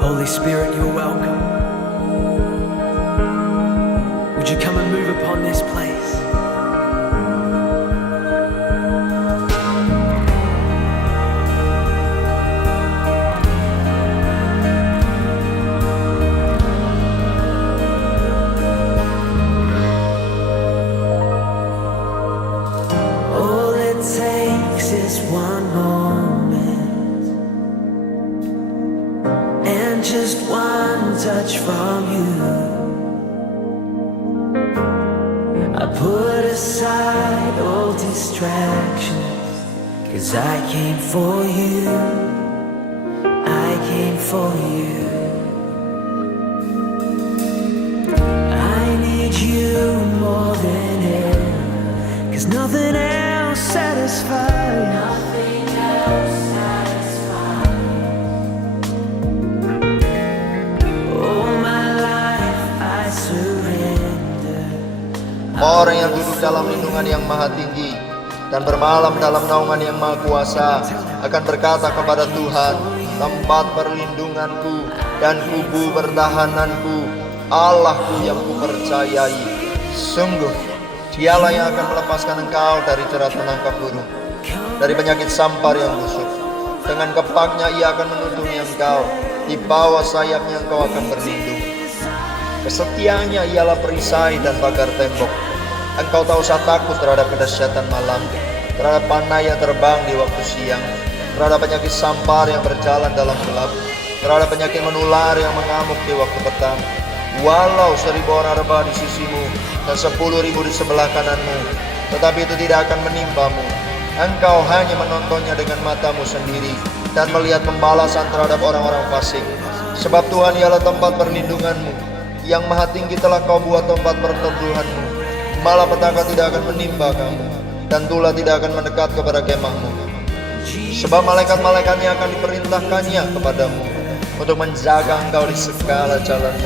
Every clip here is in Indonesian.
Holy Spirit, you're welcome. Would you come and move upon this place? All it takes is one moment and just one touch from you. I put aside all distractions, 'cause I came for you, I came for you. I need you more than ever, 'cause nothing else satisfies. Nothing else satisfies. Oh, my life I surrender. Orang yang duduk dalam lindungan yang maha tinggi dan bermalam dalam naungan yang maha kuasa akan berkata kepada Tuhan, tempat perlindunganku dan kubu pertahananku, Allahku yang kupercayai. Sungguh, dialah yang akan melepaskan engkau dari jerat menangkap burung, dari penyakit sampar yang busuk. Dengan kepaknya ia akan menutupi engkau, di bawah sayapnya engkau akan berlindung. Kesetiaannya ialah perisai dan pagar tembok. Engkau tak usah takut terhadap kedahsyatan malam, terhadap panah yang terbang di waktu siang, terhadap penyakit sampar yang berjalan dalam gelap, terhadap penyakit menular yang mengamuk di waktu petang. Walau 1000 orang rebah di sisimu dan 10.000 di sebelah kananmu, tetapi itu tidak akan menimpamu. Engkau hanya menontonnya dengan matamu sendiri dan melihat pembalasan terhadap orang-orang fasik. Sebab Tuhan ialah tempat perlindunganmu, yang maha tinggi telah kau buat tempat perteduhanmu. Malapetaka tidak akan menimpa kamu, dan tulah tidak akan mendekat kepada kemahmu. Sebab malaikat-malaikatnya akan diperintahkannya kepadamu untuk menjaga engkau di segala jalanmu.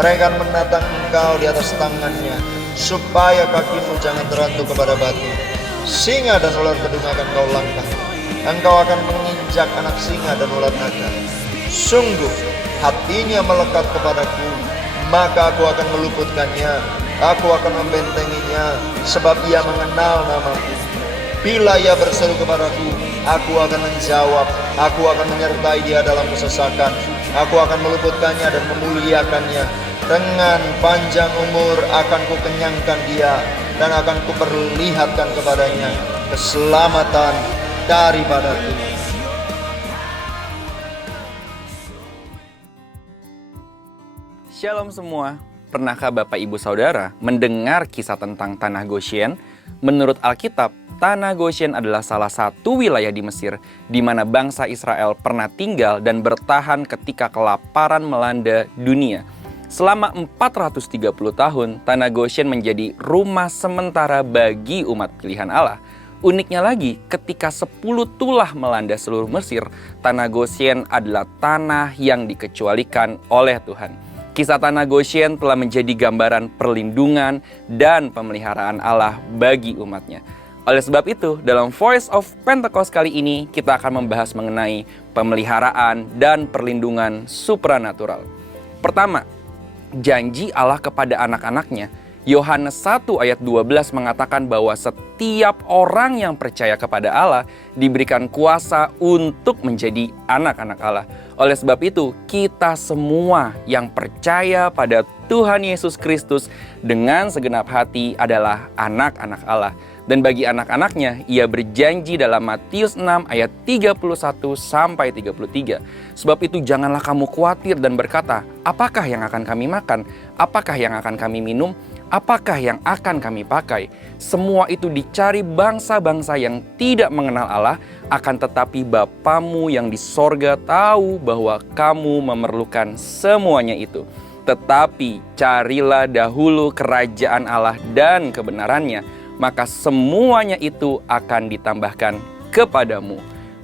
Mereka akan menatang engkau di atas tangannya, supaya kakimu jangan terantuk kepada batu. Singa dan ular kedung akan kau langkah. Engkau akan menginjak anak singa dan ular naga. Sungguh hatinya melekat kepadaku, maka aku akan meluputkannya. Aku akan membentenginya, sebab ia mengenal namaku. Bila ia berseru kepadaku, aku akan menjawab. Aku akan menyertai dia dalam kesesakan. Aku akan meluputkannya dan memuliakannya. Dengan panjang umur akan kukenyangkan dia, dan akan kuperlihatkan kepadanya keselamatan daripadaku. Shalom semua. Pernahkah Bapak Ibu Saudara mendengar kisah tentang Tanah Goshen? Menurut Alkitab, Tanah Goshen adalah salah satu wilayah di Mesir di mana bangsa Israel pernah tinggal dan bertahan ketika kelaparan melanda dunia. Selama 430 tahun, Tanah Goshen menjadi rumah sementara bagi umat pilihan Allah. Uniknya lagi, ketika 10 tulah melanda seluruh Mesir, Tanah Goshen adalah tanah yang dikecualikan oleh Tuhan. Kisah Tanah Goshen telah menjadi gambaran perlindungan dan pemeliharaan Allah bagi umatnya. Oleh sebab itu, dalam Voice of Pentecost kali ini, kita akan membahas mengenai pemeliharaan dan perlindungan supranatural. Pertama, janji Allah kepada anak-anaknya. Yohanes 1 ayat 12 mengatakan bahwa setiap orang yang percaya kepada Allah diberikan kuasa untuk menjadi anak-anak Allah. Oleh sebab itu, kita semua yang percaya pada Tuhan Yesus Kristus dengan segenap hati adalah anak-anak Allah. Dan bagi anak-anaknya, ia berjanji dalam Matius 6 ayat 31-33. Sebab itu janganlah kamu khawatir dan berkata, apakah yang akan kami makan? Apakah yang akan kami minum? Apakah yang akan kami pakai? Semua itu dicari bangsa-bangsa yang tidak mengenal Allah, akan tetapi Bapamu yang di sorga tahu bahwa kamu memerlukan semuanya itu. Tetapi carilah dahulu kerajaan Allah dan kebenarannya, maka semuanya itu akan ditambahkan kepadamu.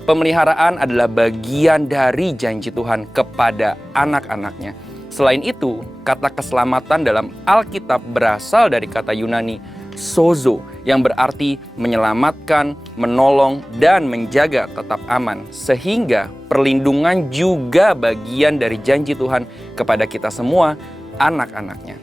Pemeliharaan adalah bagian dari janji Tuhan kepada anak-anaknya. Selain itu, kata keselamatan dalam Alkitab berasal dari kata Yunani sozo, yang berarti menyelamatkan, menolong, dan menjaga tetap aman. Sehingga perlindungan juga bagian dari janji Tuhan kepada kita semua, anak-anaknya.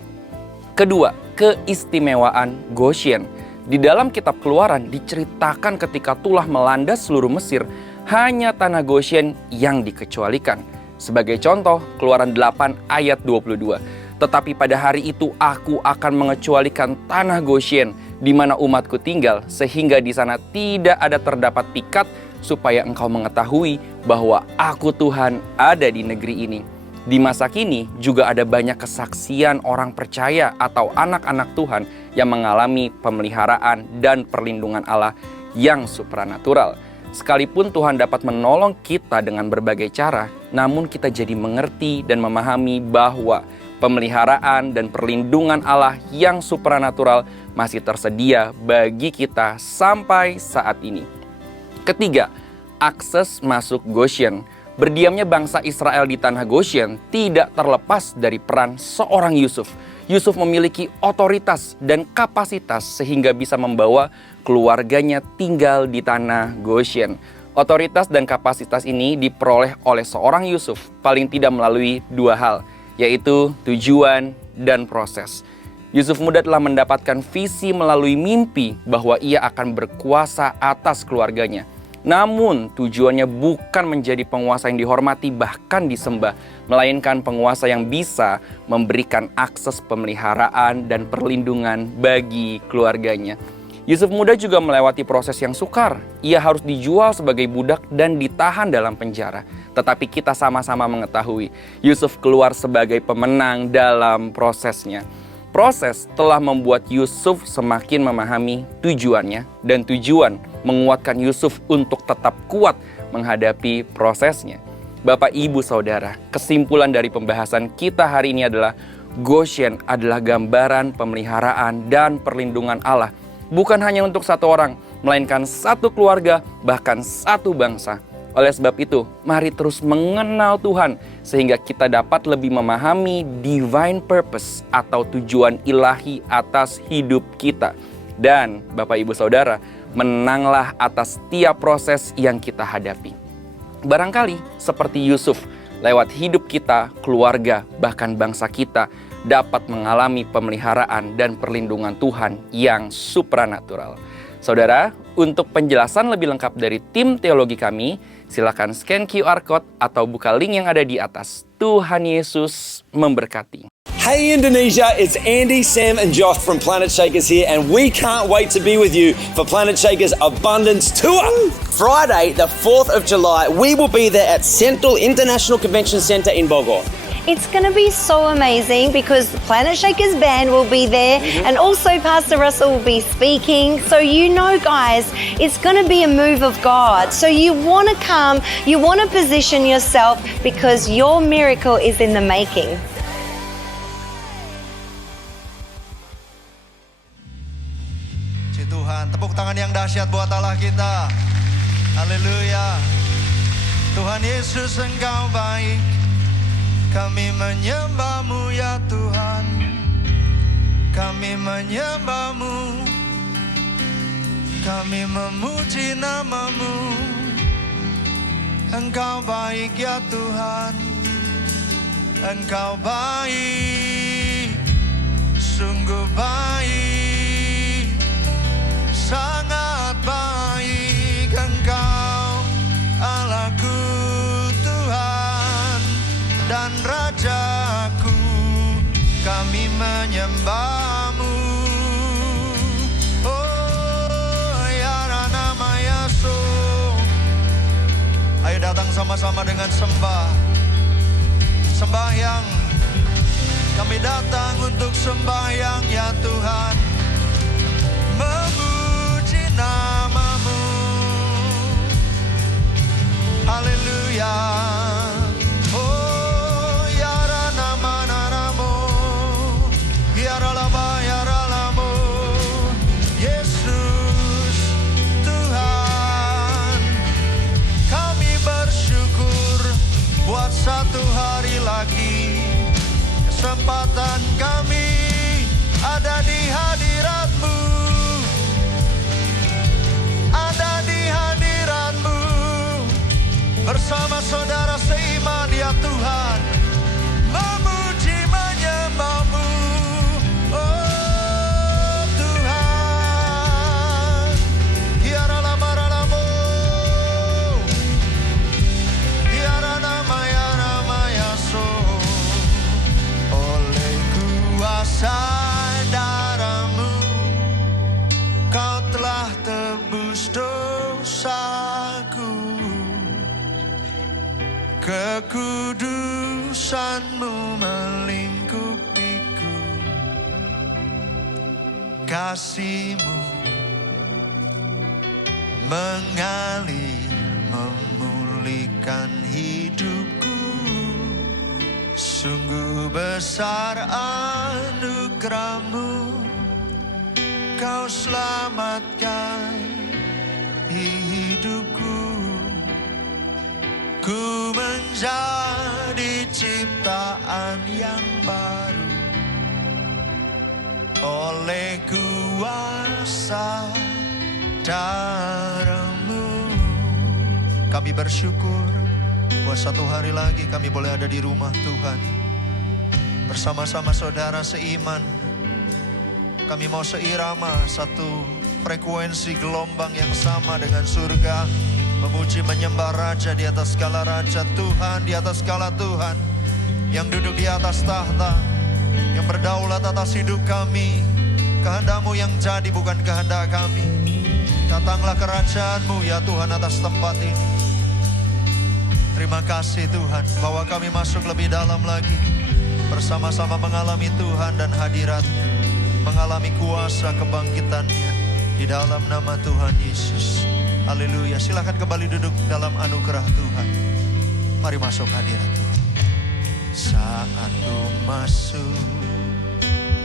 Kedua, keistimewaan Goshen. Di dalam kitab Keluaran diceritakan ketika Tulah melanda seluruh Mesir, hanya tanah Goshen yang dikecualikan. Sebagai contoh, Keluaran 8 ayat 22. Tetapi pada hari itu aku akan mengecualikan tanah Goshen di mana umatku tinggal, sehingga di sana tidak ada terdapat pikat, supaya engkau mengetahui bahwa aku Tuhan ada di negeri ini. Di masa kini juga ada banyak kesaksian orang percaya atau anak-anak Tuhan yang mengalami pemeliharaan dan perlindungan Allah yang supranatural. Sekalipun Tuhan dapat menolong kita dengan berbagai cara, namun kita jadi mengerti dan memahami bahwa pemeliharaan dan perlindungan Allah yang supranatural masih tersedia bagi kita sampai saat ini. Ketiga, akses masuk Goshen. Berdiamnya bangsa Israel di tanah Goshen tidak terlepas dari peran seorang Yusuf. Yusuf memiliki otoritas dan kapasitas sehingga bisa membawa keluarganya tinggal di tanah Goshen. Otoritas dan kapasitas ini diperoleh oleh seorang Yusuf paling tidak melalui dua hal, yaitu tujuan dan proses. Yusuf muda telah mendapatkan visi melalui mimpi bahwa ia akan berkuasa atas keluarganya. Namun tujuannya bukan menjadi penguasa yang dihormati bahkan disembah, melainkan penguasa yang bisa memberikan akses pemeliharaan dan perlindungan bagi keluarganya. Yusuf muda juga melewati proses yang sukar. Ia harus dijual sebagai budak dan ditahan dalam penjara. Tetapi kita sama-sama mengetahui, Yusuf keluar sebagai pemenang dalam prosesnya. Proses telah membuat Yusuf semakin memahami tujuannya, dan tujuan menguatkan Yusuf untuk tetap kuat menghadapi prosesnya. Bapak, Ibu, Saudara, kesimpulan dari pembahasan kita hari ini adalah Goshen adalah gambaran pemeliharaan dan perlindungan Allah. Bukan hanya untuk satu orang, melainkan satu keluarga, bahkan satu bangsa. Oleh sebab itu, mari terus mengenal Tuhan sehingga kita dapat lebih memahami divine purpose atau tujuan ilahi atas hidup kita. Dan Bapak, Ibu, Saudara, menanglah atas setiap proses yang kita hadapi. Barangkali seperti Yusuf, lewat hidup kita, keluarga, bahkan bangsa kita dapat mengalami pemeliharaan dan perlindungan Tuhan yang supranatural. Saudara, untuk penjelasan lebih lengkap dari tim teologi kami, silakan scan QR Code atau buka link yang ada di atas. Tuhan Yesus memberkati. Hey Indonesia, it's Andy, Sam and Josh from Planet Shakers here, and we can't wait to be with you for Planet Shakers Abundance Tour. Friday, the 4th of July, we will be there at Central International Convention Centre in Bogor. It's going to be so amazing because the Planet Shakers band will be there and also Pastor Russell will be speaking. So you know, guys, it's going to be a move of God. So you want to come, you want to position yourself because your miracle is in the making. Puji Tuhan, tepuk tangan yang dahsyat buat Allah kita. Haleluya. Tuhan Yesus, Engkau baik. Kami menyembah-Mu ya Tuhan. Kami menyembah-Mu. Kami memuji nama-Mu. Engkau baik ya Tuhan. Engkau baik. Sungguh baik. Sangat baik Engkau Allahku Tuhan dan Rajaku, kami menyembah-Mu. Oh ya nama Yesus. Ayo datang sama-sama dengan sembahyang. Kami datang untuk sembahyang ya Tuhan, memuji nama-Mu. Haleluya. Satu hari lagi kesempatan kami ada di hadirat-Mu. bersama saudara seiman ya Tuhan, memuji menyembah-Mu. Oh Tuhan, Hiara lama ralamu, Hiara nama ya so, oleh kuasa darah-Mu, Kau telah tebus dosaku. Kekudusan-Mu melingkupiku, kasih-Mu mengalir memulihkan hidupku. Sungguh besar anugerah-Mu, Kau selamatkan hidupku. Ku menjadi ciptaan yang baru oleh kuasa darah-Mu. Kami bersyukur buat satu hari lagi kami boleh ada di rumah Tuhan, bersama-sama saudara seiman. Kami mau seirama, satu frekuensi gelombang yang sama dengan surga, memuji menyembah Raja di atas segala raja, Tuhan di atas segala Tuhan, yang duduk di atas tahta, yang berdaulat atas hidup kami. Kehendak-Mu yang jadi, bukan kehendak kami. Datanglah kerajaan-Mu ya Tuhan atas tempat ini. Terima kasih Tuhan, bahwa kami masuk lebih dalam lagi, bersama-sama mengalami Tuhan dan hadirat-Nya, mengalami kuasa kebangkitan-Nya di dalam nama Tuhan Yesus. Haleluya. Silakan kembali duduk dalam anugerah Tuhan. Mari masuk hadirat Tuhan. Saat ku masuk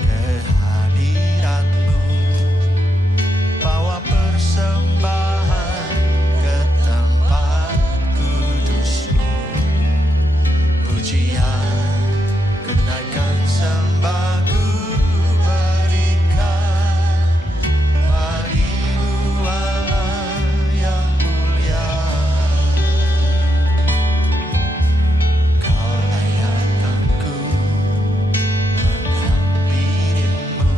ke hadirat-Mu, bawa persembahan ke tempat kudus-Mu, pujian kenaikan sembahku berikan padamu Allah yang mulia. Kau layakkanku menghampirimu,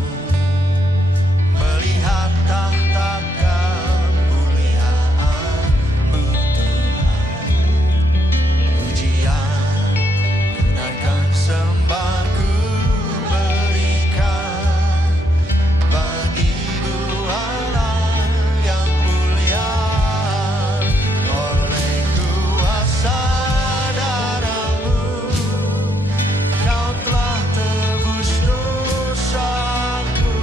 melihat tahta kemuliaan-Mu Tuhan. Pujian kenaikan sembahku berikan bagi-Mu Allah yang mulia. Oleh kuasa darah-Mu, Kau telah tebus dosaku.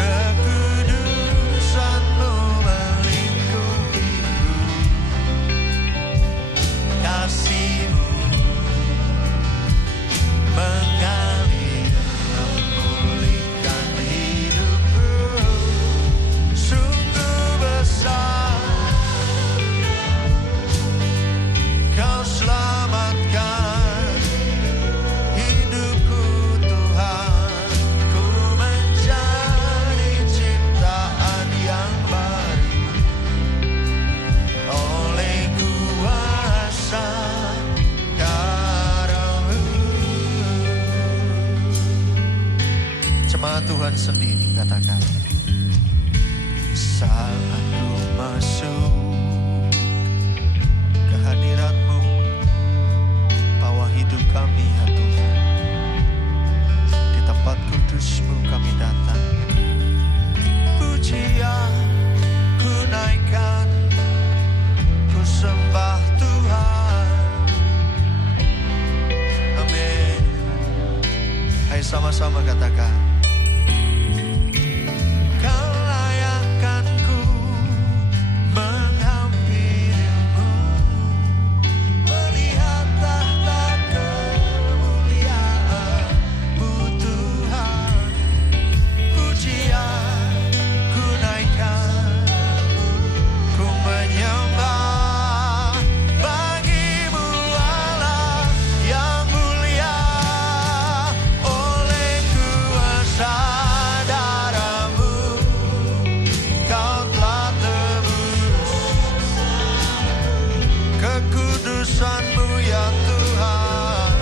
Kekudusan-Mu melingkupiku, kasih-Mu mengalir memulihkan hidupku. Sungguh besar, Kau selamatkan hidupku Tuhan. Ku menjadi ciptaan yang baru oleh kuasa darah-Mu. Jemaat Tuhan sendiri katakan, saat ku masuk ke hadirat-Mu, bawa hidup kami ya Tuhan. Di tempat kudus-Mu kami datang. Pujian ku naikkan, ku sembah Tuhan. Amin. Ayo sama-sama katakan, kekudusan-Mu ya Tuhan.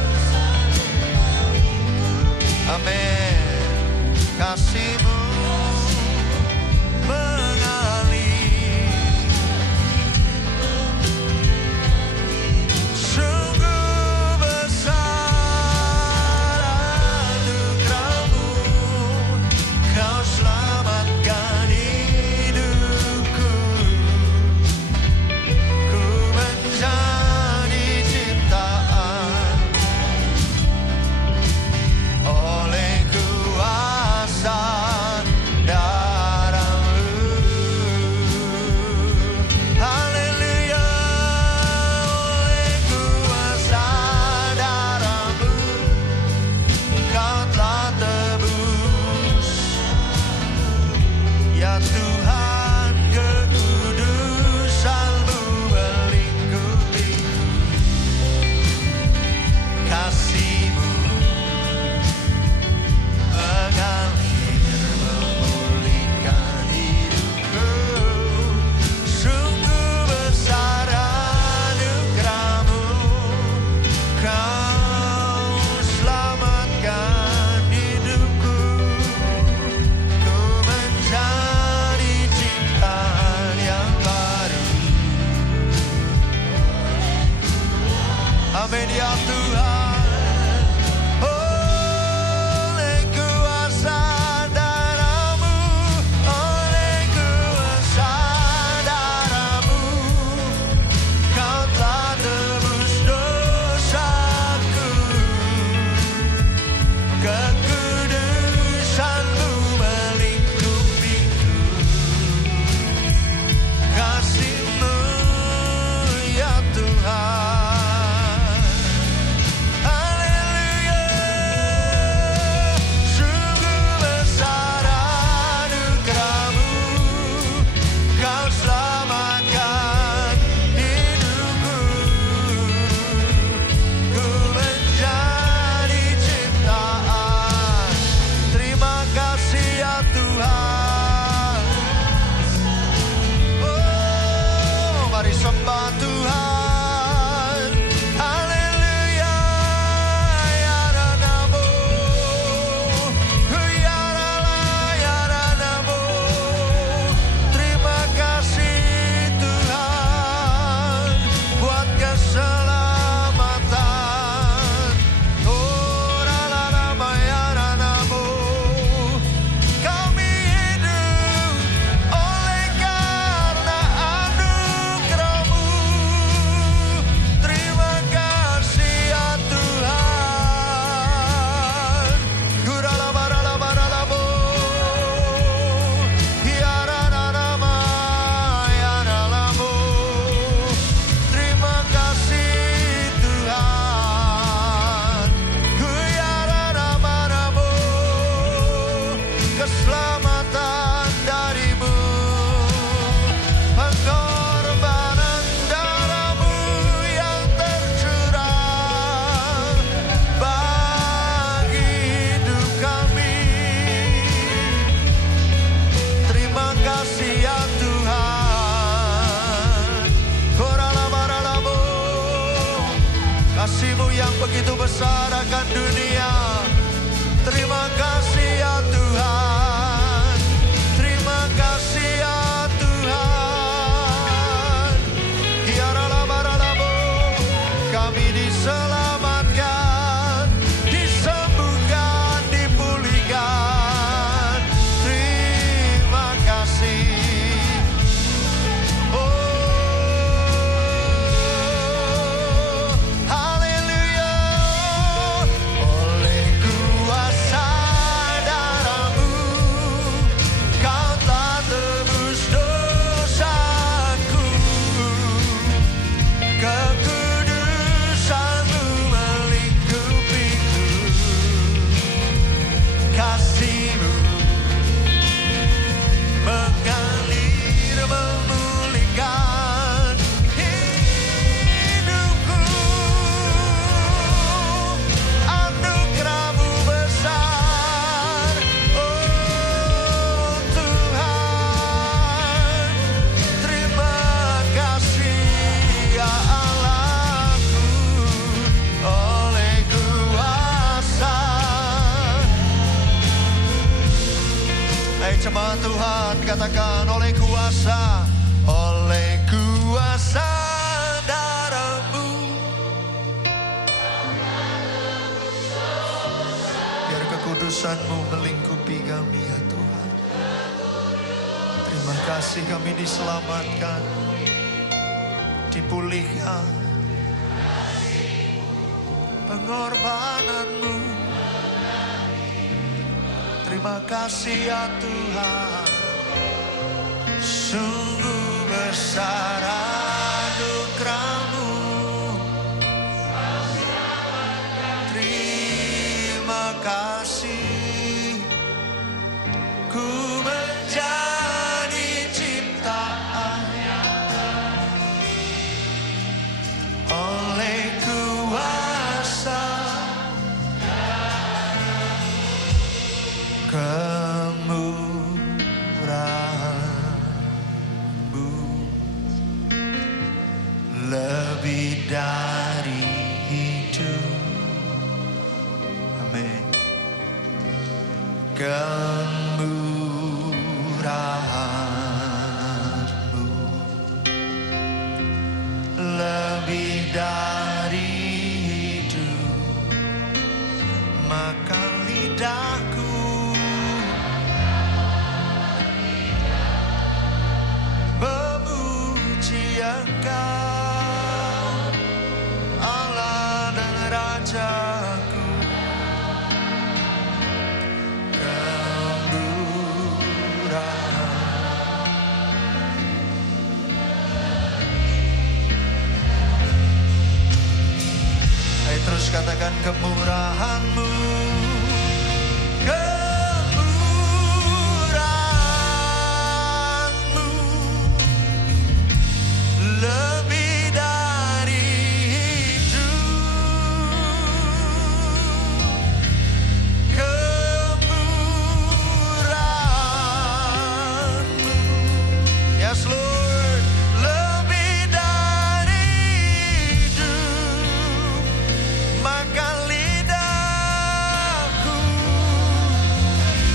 Amin. Kasih-Mu mengalir, sungguh besar anugerah-Mu, Kau selamatkan hidupku. Ku menjadi ciptaan oleh kuasa darah-Mu. Haleluya, oleh kuasa darah-Mu Kau telah tebus. Ya Tuhan, kekudusan-Mu melingkupiku. Kasih-Mu mengalir memulihkan hidupku. Sungguh besar anugerah-Mu, Kau selamatkan hidupku. Ku menjadi ciptaan yang baru. Amin ya Tuhan. Oleh kuasa darah-Mu, oleh kuasa darah-Mu, Kau telah tebus dosaku. Kekudusan-Mu melingkupiku. Kasih-Mu ya Tuhan. Haleluya, sungguh besar anugerah-Mu, Kau selamatkan hidupku. Ku menjadi ciptaan. Terima kasih ya Tuhan. Oh, mari sembah Tuhan. Haleluya, ya Ranamu, ya Rala, ya Ranamu. Terima kasih Tuhan buat keselamatan. Oh, Rala, Rama, ya Ranamu. Kami hidup oleh karena anugerah-Mu. Terima kasih ya Tuhan. Gurala-barala-barala-mu, ya Rana-rama, ya Ralamu. Terima kasih Tuhan. Ya Rana-rama-ramu, keselamatan dari-Mu, pengorbanan darah-Mu yang tercurah bagi hidup kami. Terima kasih ya Tuhan. Korala-baralamu, kasih-Mu yang begitu besar akan dunia. Terima kasih ya Tuhan. Terima kasih ya Tuhan. Hiarala-baralamu, kami diselamatkan, disembuhkan, dipulihkan. Terima kasih. Oh, haleluya. Tuhan, katakan oleh kuasa darah-Mu. Biar kekudusan-Mu melingkupi kami ya Tuhan. Terima kasih kami diselamatkan, dipulihkan. Pengorbanan-Mu, terima kasih ya Tuhan. Sungguh besar anugerah-Mu. Terima kasih, ku menjadi ciptaan oleh kuasa kemurahan-Mu, lebih dari hidup. Amin. Kemurahan-Mu lebih dari hidup, maka lidahku memuji Engkau, Allah dan Rajaku. Ayo terus katakan kemurahan-Mu. Kemurahan-Mu lebih dari hidup. Kemurahan-Mu, yes Lord, lebih dari hidup, maka lidahku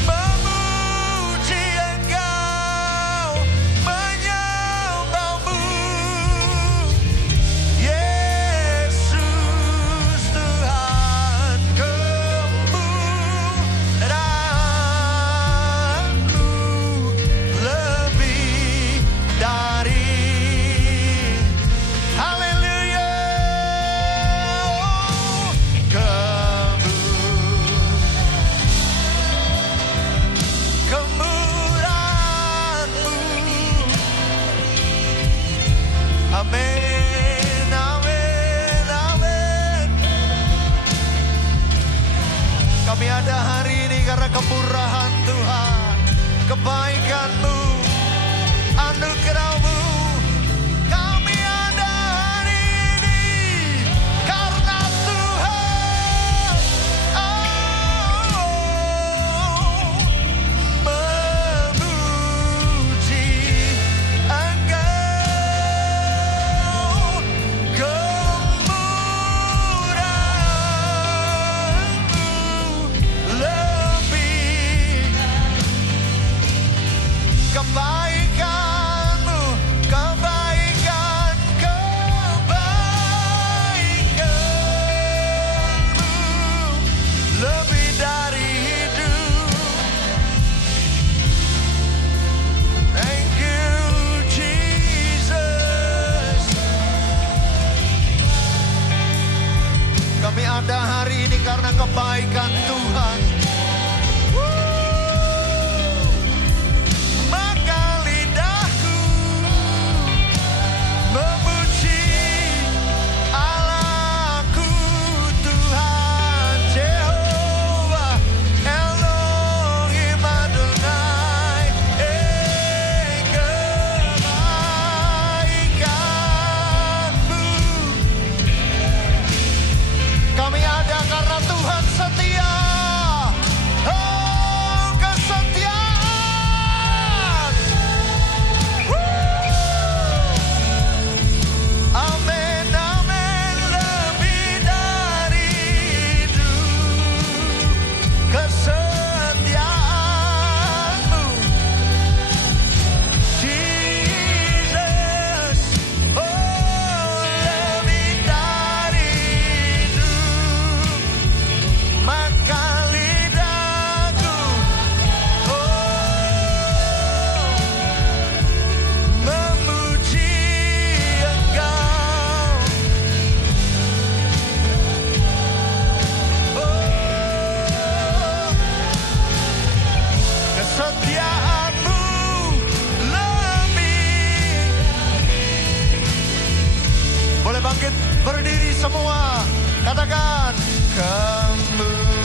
memuji Engkau, menyembah-Mu, Yesus Tuhan. Kemurahan-Mu lebih dari, haleluya, kemurahan-Mu. Amin, amin, amin. Kami ada hari ini karena kemurahan Tuhan, kebaikan-Mu, anugerah-Mu. Kami ada hari ini karena Tuhan. Memuji Engkau, kemurahan-Mu lebih, kebaikan-Mu, kebaikan, kebaikan-Mu lebih dari hidup. Thank you Jesus. Kami ada hari ini karena kebaikan Tuhan. Maka lidahku memuji Allahku, Tuhan Jehovah Elohim Adonai. Kebaikan-Mu, kami ada karena Tuhan setia. bangkit berdiri semua. Katakan kemurahan.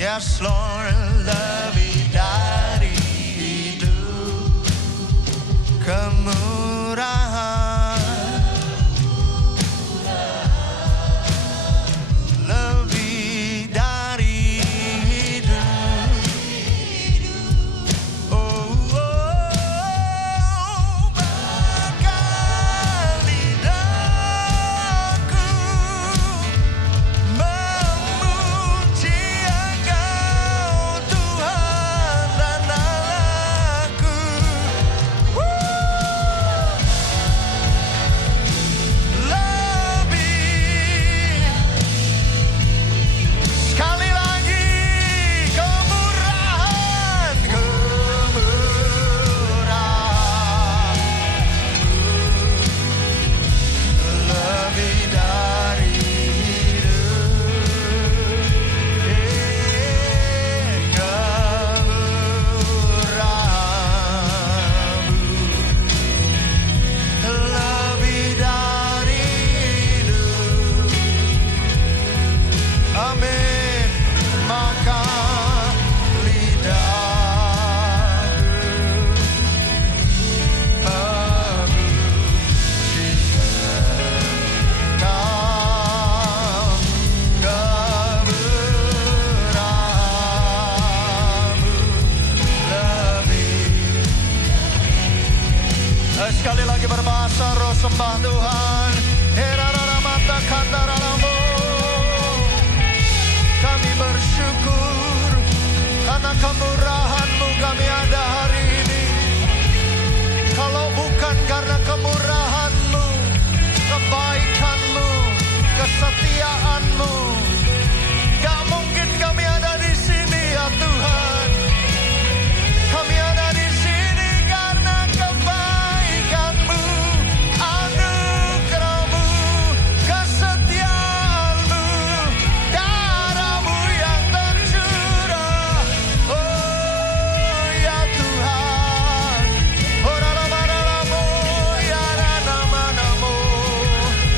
Yes Lord, lebih dari itu. Kemurahan. Lebih dari hidup. Oh, bahkan lidahku memuji Engkau Tuhan dan Allahku. Lebih sekali lagi kemurahan, kemurahan lebih dari hidup. Kemurahan lebih dari hidup. Amin. Maka lidahku memuji Engkau, kemurahan-Mu lebih. Sekali lagi berbahasa roh sembah Tuhan. Herararamata kandaralamu. Kami bersyukur karena kemurahan-Mu kami ada hari ini. Kalau bukan karena kemurahan-Mu, kebaikan-Mu, kesetiaan-Mu, gak mungkin kami ada di sini ya Tuhan. Kami ada di sini karena kebaikan-Mu, anugerah-Mu, kesetiaan-Mu, darah-Mu yang tercurah. Oh ya Tuhan. Oralabaralamu, yaranamanamu,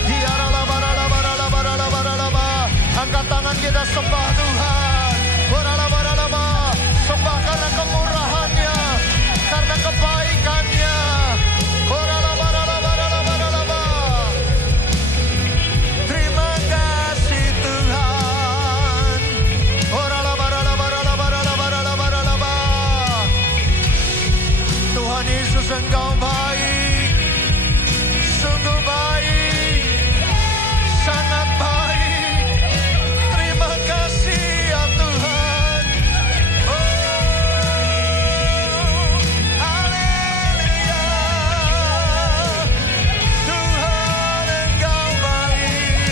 yaralabaralabaralabaralabaralaba. Angkat tangan kita sembah Tuhan. Oralabaralaba. Sembah karena kemurahan-Nya, karena kebaikan-Nya. Oralabaralabaralabaralaba. Terima kasih Tuhan. Oralabaralabaralabaralabaralaba. Tuhan Yesus Engkau baik, sungguh baik, sangat baik. Terima kasih ya Tuhan. Oh, haleluya. Tuhan Engkau baik.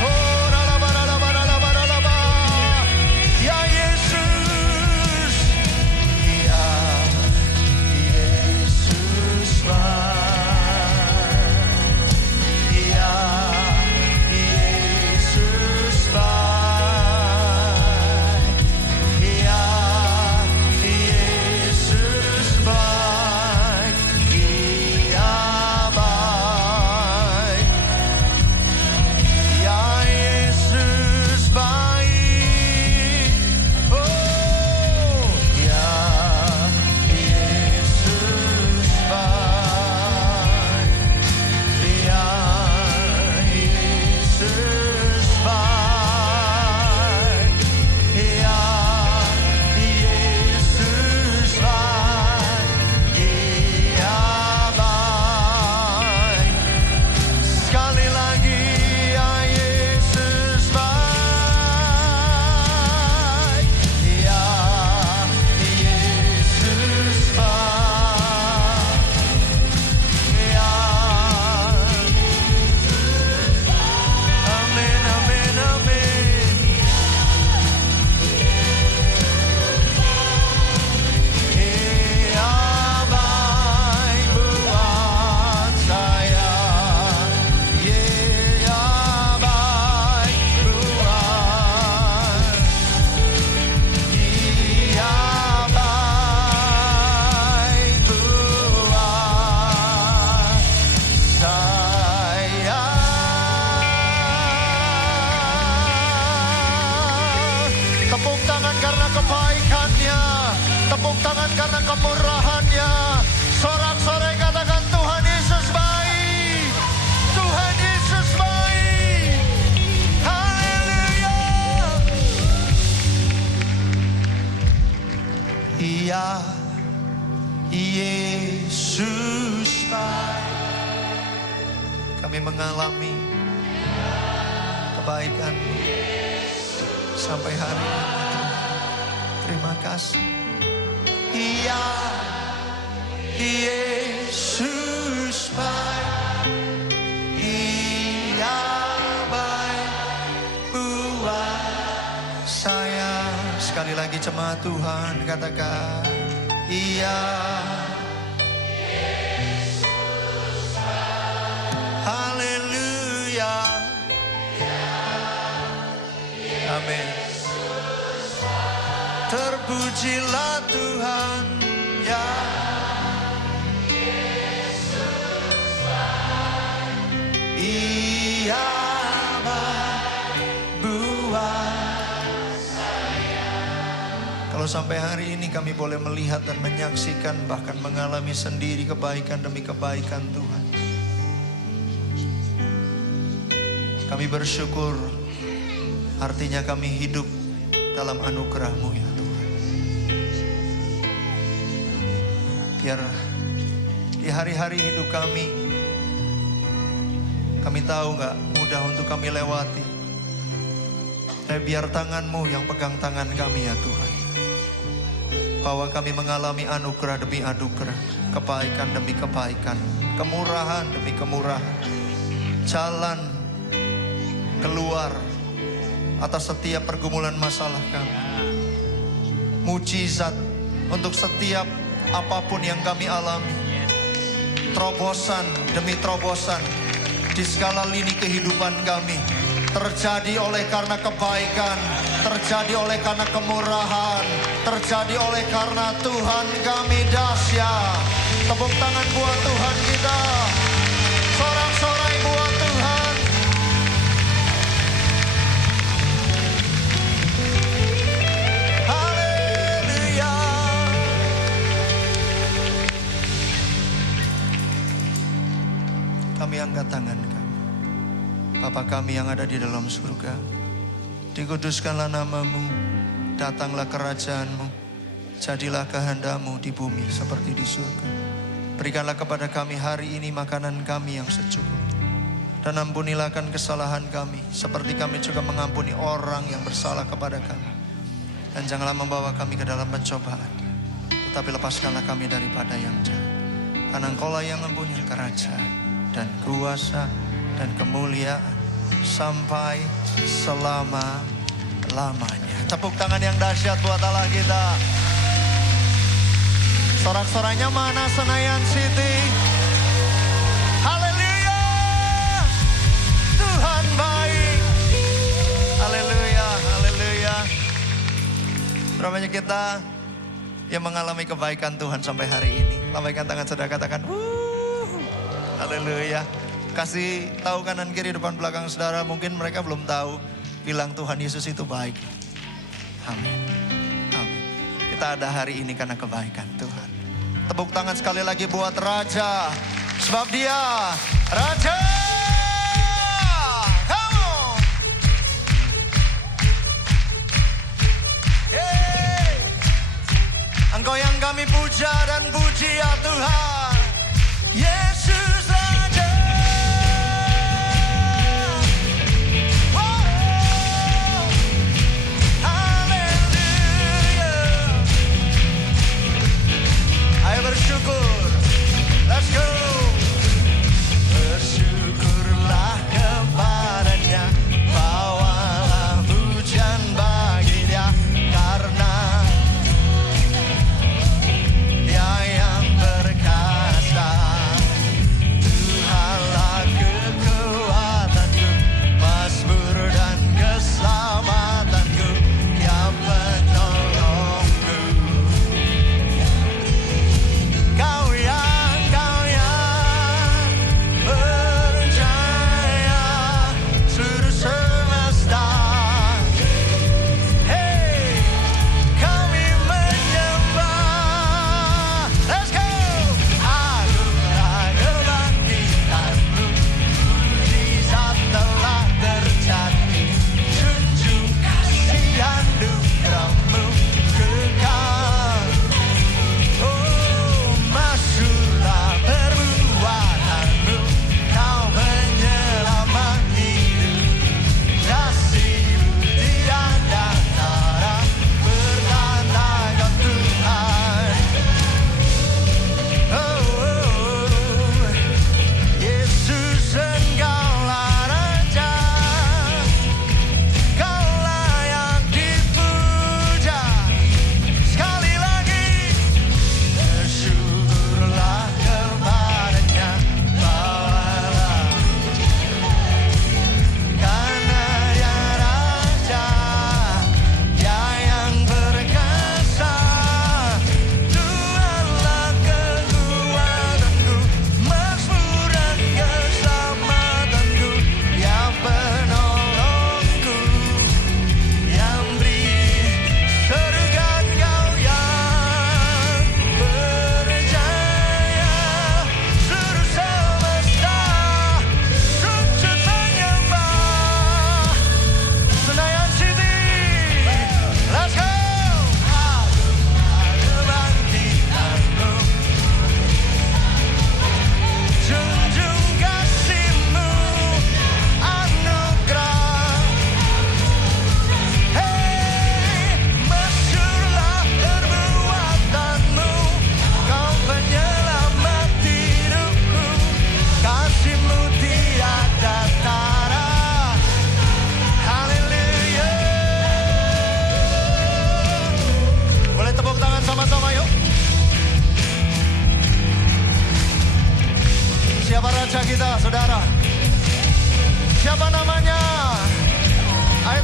Oh, Tepuk tangan karena kemurahan-Nya. Sorak-sorai katakan Tuhan Yesus baik. Tuhan Yesus baik. Haleluya. Iya, Yesus baik. Kami mengalami kebaikan-Mu sampai hari ini, Tuhan. Terima kasih. Iya, Yesus baik. Iya baik buat saya. Sekali lagi jemaat Tuhan katakan, iya. Haleluya. Amin. Terpujilah Tuhan ya. Ia buat saya. Kalau sampai hari ini kami boleh melihat dan menyaksikan, bahkan mengalami sendiri kebaikan demi kebaikan Tuhan, kami bersyukur. Artinya kami hidup dalam anugerah-Mu ya Tuhan. Biar di hari-hari hidup kami tahu gak mudah untuk kami lewati. Tapi biar tangan-Mu yang pegang tangan kami ya Tuhan. Bahwa kami mengalami anugerah demi anugerah, kebaikan demi kebaikan, kemurahan demi kemurahan. Jalan keluar atas setiap pergumulan masalah kami. Mujizat untuk setiap apapun yang kami alami. Terobosan demi terobosan di segala lini kehidupan kami. Terjadi oleh karena kebaikan, terjadi oleh karena kemurahan, terjadi oleh karena Tuhan kami dahsyat. Tepuk tangan buat Tuhan kita. Sorak-sorai buat Tuhan. Kami angkat tangan kami. Bapa kami yang ada di dalam surga, dikuduskanlah nama-Mu, datanglah kerajaan-Mu, jadilah kehendak-Mu di bumi seperti di surga. Berikanlah kepada kami hari ini makanan kami yang secukupnya. Dan ampunilah kesalahan kami, seperti kami juga mengampuni orang yang bersalah kepada kami. Dan janganlah membawa kami ke dalam pencobaan, tetapi lepaskanlah kami daripada yang jahat. Karena Engkau-lah yang mempunyai kerajaan dan kuasa dan kemuliaan sampai selama-lamanya. Tepuk tangan yang dahsyat buat Allah kita. Sorak-soraknya mana Senayan City? Haleluya. Tuhan baik. Haleluya, haleluya. Berapa banyak kita yang mengalami kebaikan Tuhan sampai hari ini? Lambaikan tangan saudara, katakan haleluya. Kasih tahu kanan kiri depan belakang saudara, mungkin mereka belum tahu. Bilang Tuhan Yesus itu baik. Amin. Amin. Kita ada hari ini karena kebaikan Tuhan. Tepuk tangan sekali lagi buat Raja. Sebab Dia Raja. Come on. Hey. Engkau yang kami puja dan puji ya Tuhan. Yesus Raja. Oh, haleluya. Ayo bersyukur. Let's go. Bersyukur.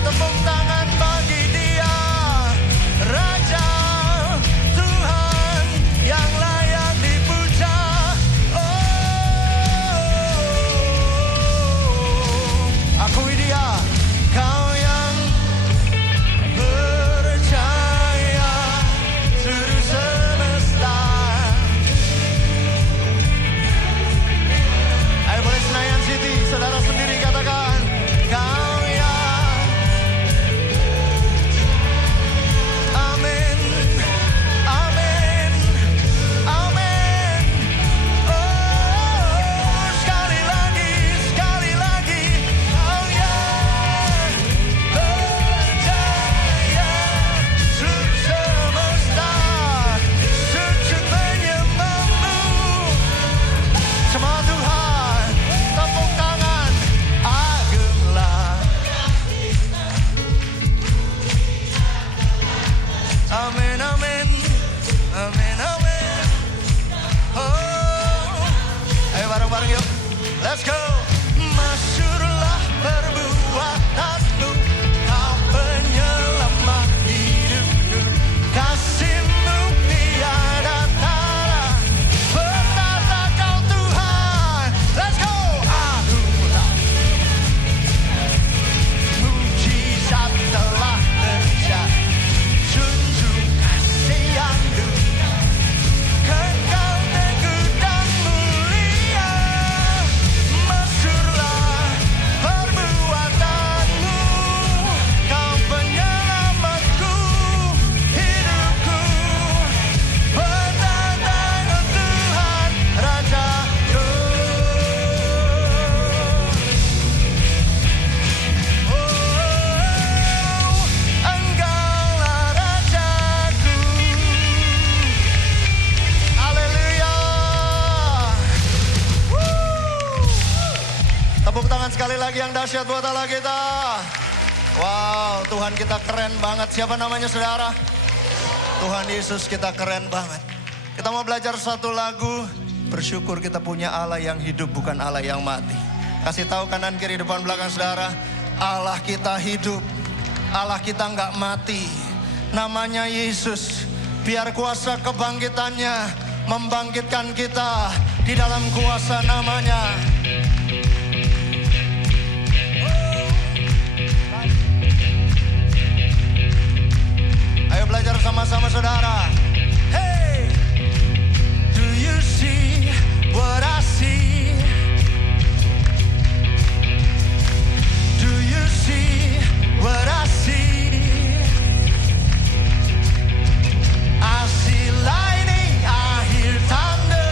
Tepuk tangan bagi Dia, Raja, Tuhan yang layak dipuja. Akui Dia, Kau yang percaya seluruh semesta. Ayo boleh Senayan City, saudara sendiri katakan, Kau yang. Amin, amin, amin. Oh, sekali lagi, Kau yang percaya seluruh semesta sujud menyembahmu. Semua Tuhan, tepuk tangan, agunglah. Amin, amin, amin, amin. Oh, ayo bareng-bareng yuk, let's go. Masyurlah perbuatanmu, Kau penyelamat hidupku. Kasih-Mu tiada tara, bertata Kau Tuhan. Let's go. Agunglah, mujizat telah terjadi. Junjung kasih yang dunia, kekal teguh dan mulia. Masyurlah perbuatanmu, Kau penyelamatku, hidupku. Bertata Kau Tuhan, Rajaku. Oh, Engkaulah Rajaku. Haleluya. Tepuk tangan sekali lagi yang dahsyat buat Allah kita. Wow, Tuhan kita keren banget. Siapa namanya saudara? Tuhan Yesus kita keren banget. Kita mau belajar satu lagu. Bersyukur kita punya Allah yang hidup, bukan Allah yang mati. Kasih tahu kanan kiri depan belakang saudara, Allah kita hidup, Allah kita nggak mati. Namanya Yesus. Biar kuasa kebangkitannya membangkitkan kita di dalam kuasa namanya. Ayo belajar sama-sama saudara. Hey, do you see what I see? Do you see what I see? I see lightning, I hear thunder.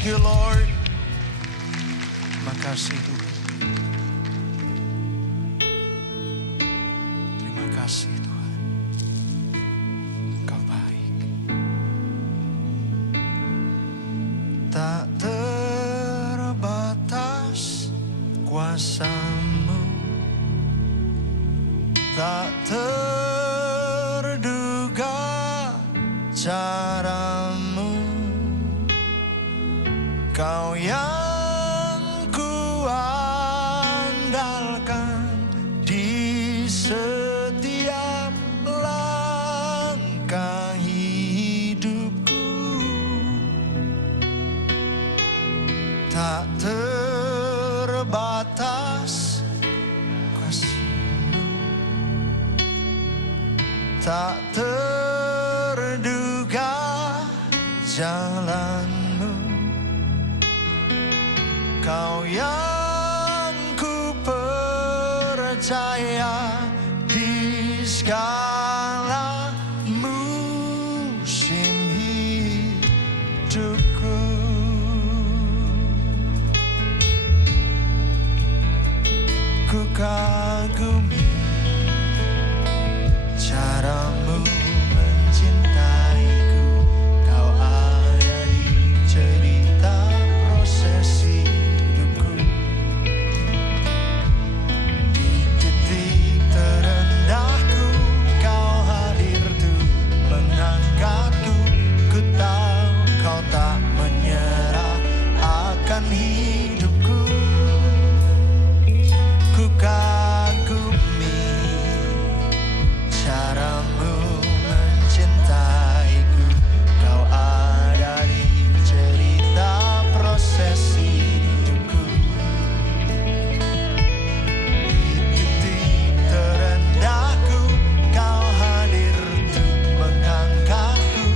Thank you, Lord. Terima kasih Tuhan. Terima kasih Tuhan. Kau baik. Tak terbatas kuasa-Mu, tak terduga cara-Mu. Kau yang kuandalkan di setiap langkah hidupku. Tak terbatas kasih-Mu, tak terduga jalan-Mu. Kau yang ku percaya di segala musim hidupku. Ku kagumi cara-Mu mencintaiku. Kau ada di cerita proses hidupku. Di titik terendahku Kau hadir tuh mengangkatku. Ku tahu Kau tak menyerah akan hidupku. Ku kagumi cara-Mu mencintaiku. Kau ada di cerita proses hidupku. Di titik terendahku Kau hadir untuk mengangkatku.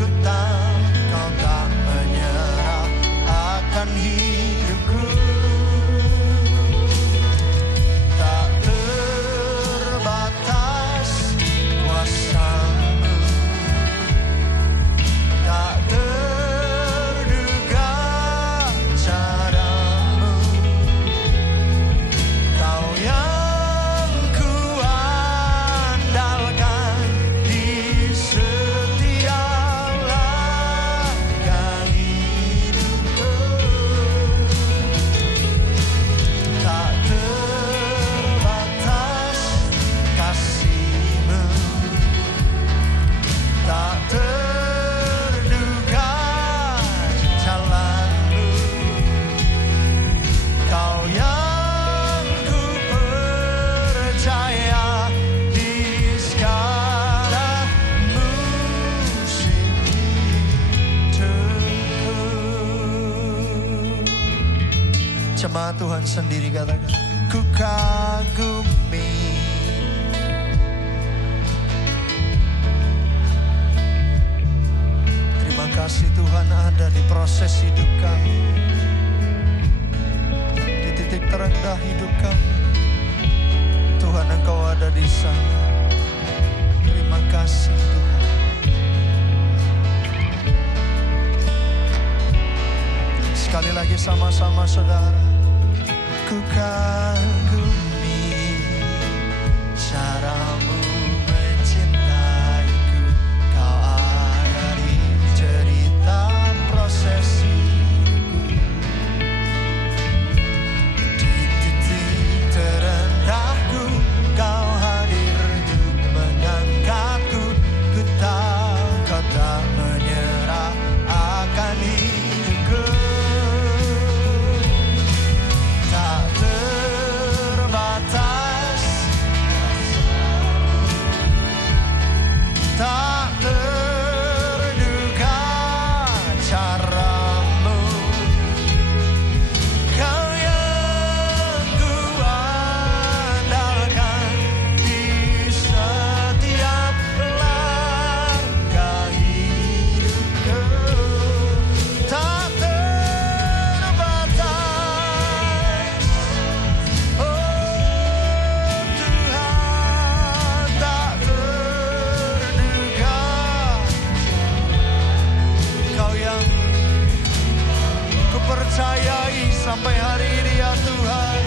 Ku tahu Kau tak menyerah akan hidupku. Tak terbatas kuasa-Mu, tak terduga cara-Mu. Kau yang kuandalkan di setiap langkah hidupku. Tak terbatas kasih-Mu, tak terduga jalan-Mu. Kau yang ku percaya di segala musim hidupku. Jemaat Tuhan sendiri katakan, ku kagumi. Terima kasih Tuhan ada di proses hidup kami, di titik terendah hidup kami. Tuhan Engkau ada di sana. Terima kasih Tuhan. Sekali lagi sama-sama saudara. Ku kagumi cara-Mu mencintaiku. Kau ada di cerita proses hidupku. Di titik terendahku Kau hadir untuk mengangkatku. Ku tahu Kau tak menyerah akan hidupku. Tak terbatas sampai hari ini ya Tuhan.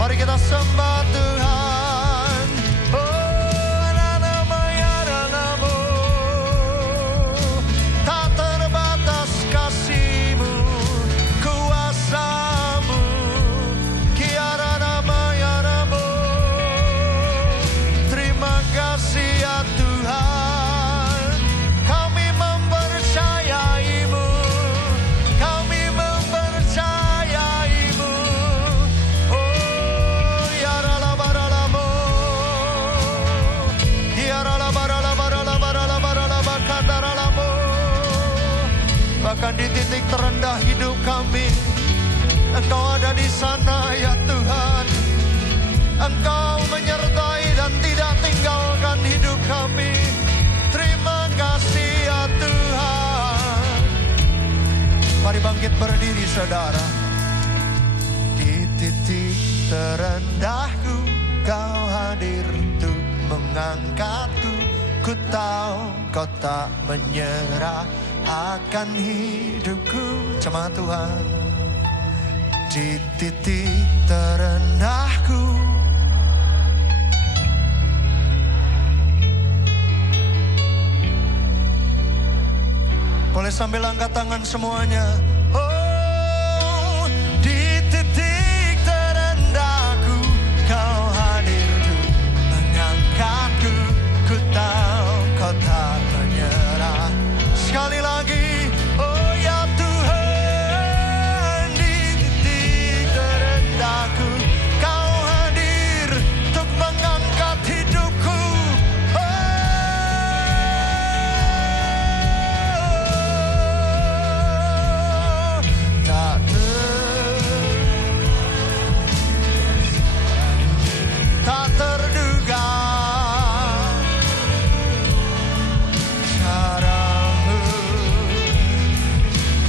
Mari kita sembah Tuhan. Oh, namamu ya namamu, tak terbatas kasih-Mu, kuasa-Mu. Kiara nama ya namamu. Terima kasih ya Tuhan. Kami mempercayai-Mu. Kami mempercayai-Mu. Oh, ya ralabaralamu. Ya ralabaralabaralabaralabaralabaralabakandaralamu. Bahkan di titik terendah hidup kami, Engkau ada di sana ya Tuhan. Engkau menyertai dan tidak tinggalkan hidup kami. Terima kasih ya Tuhan. Mari bangkit berdiri saudara. Di titik terendahku Kau hadir untuk mengangkatku. Ku tahu Kau tak menyerah akan hidupku. Jemaat Tuhan, di titik terendahku boleh sambil angkat tangan semuanya. Oh, di titik terendahku Kau hadir untuk mengangkatku. Ku tahu Kau tak menyerah. Sekali lagi, oh ya Tuhan, di titik terendahku Kau hadir untuk mengangkat hidupku. Tak terduga caramu.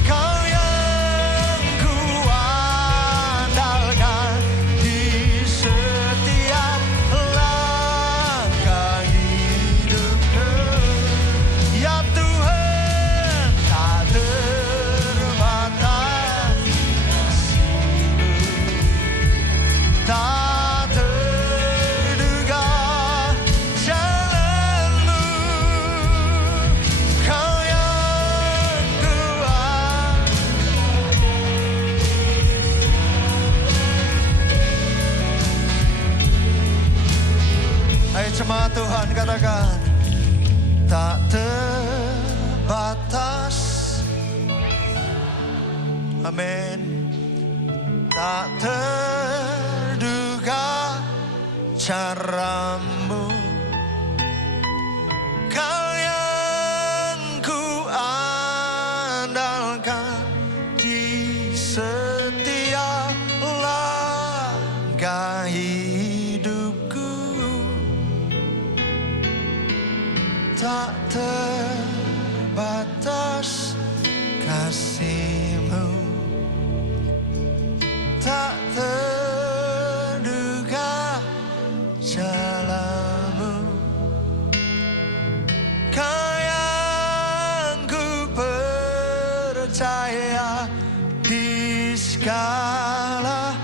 Kau yang kuandalkan di setiap langkah hidupku. Ya Tuhan, tak terbatas kasih-Mu, tak terduga jalan-Mu. Kau yang kuat. Ayo jemaat Tuhan katakan, tak terbatas. Amin. Tak terduga caramu. Kau yang kuandalkan di setiap langkah hidupku. Tak terbatas kasih-Mu, tak terduga jalan-Mu. Kau yang ku percaya di segala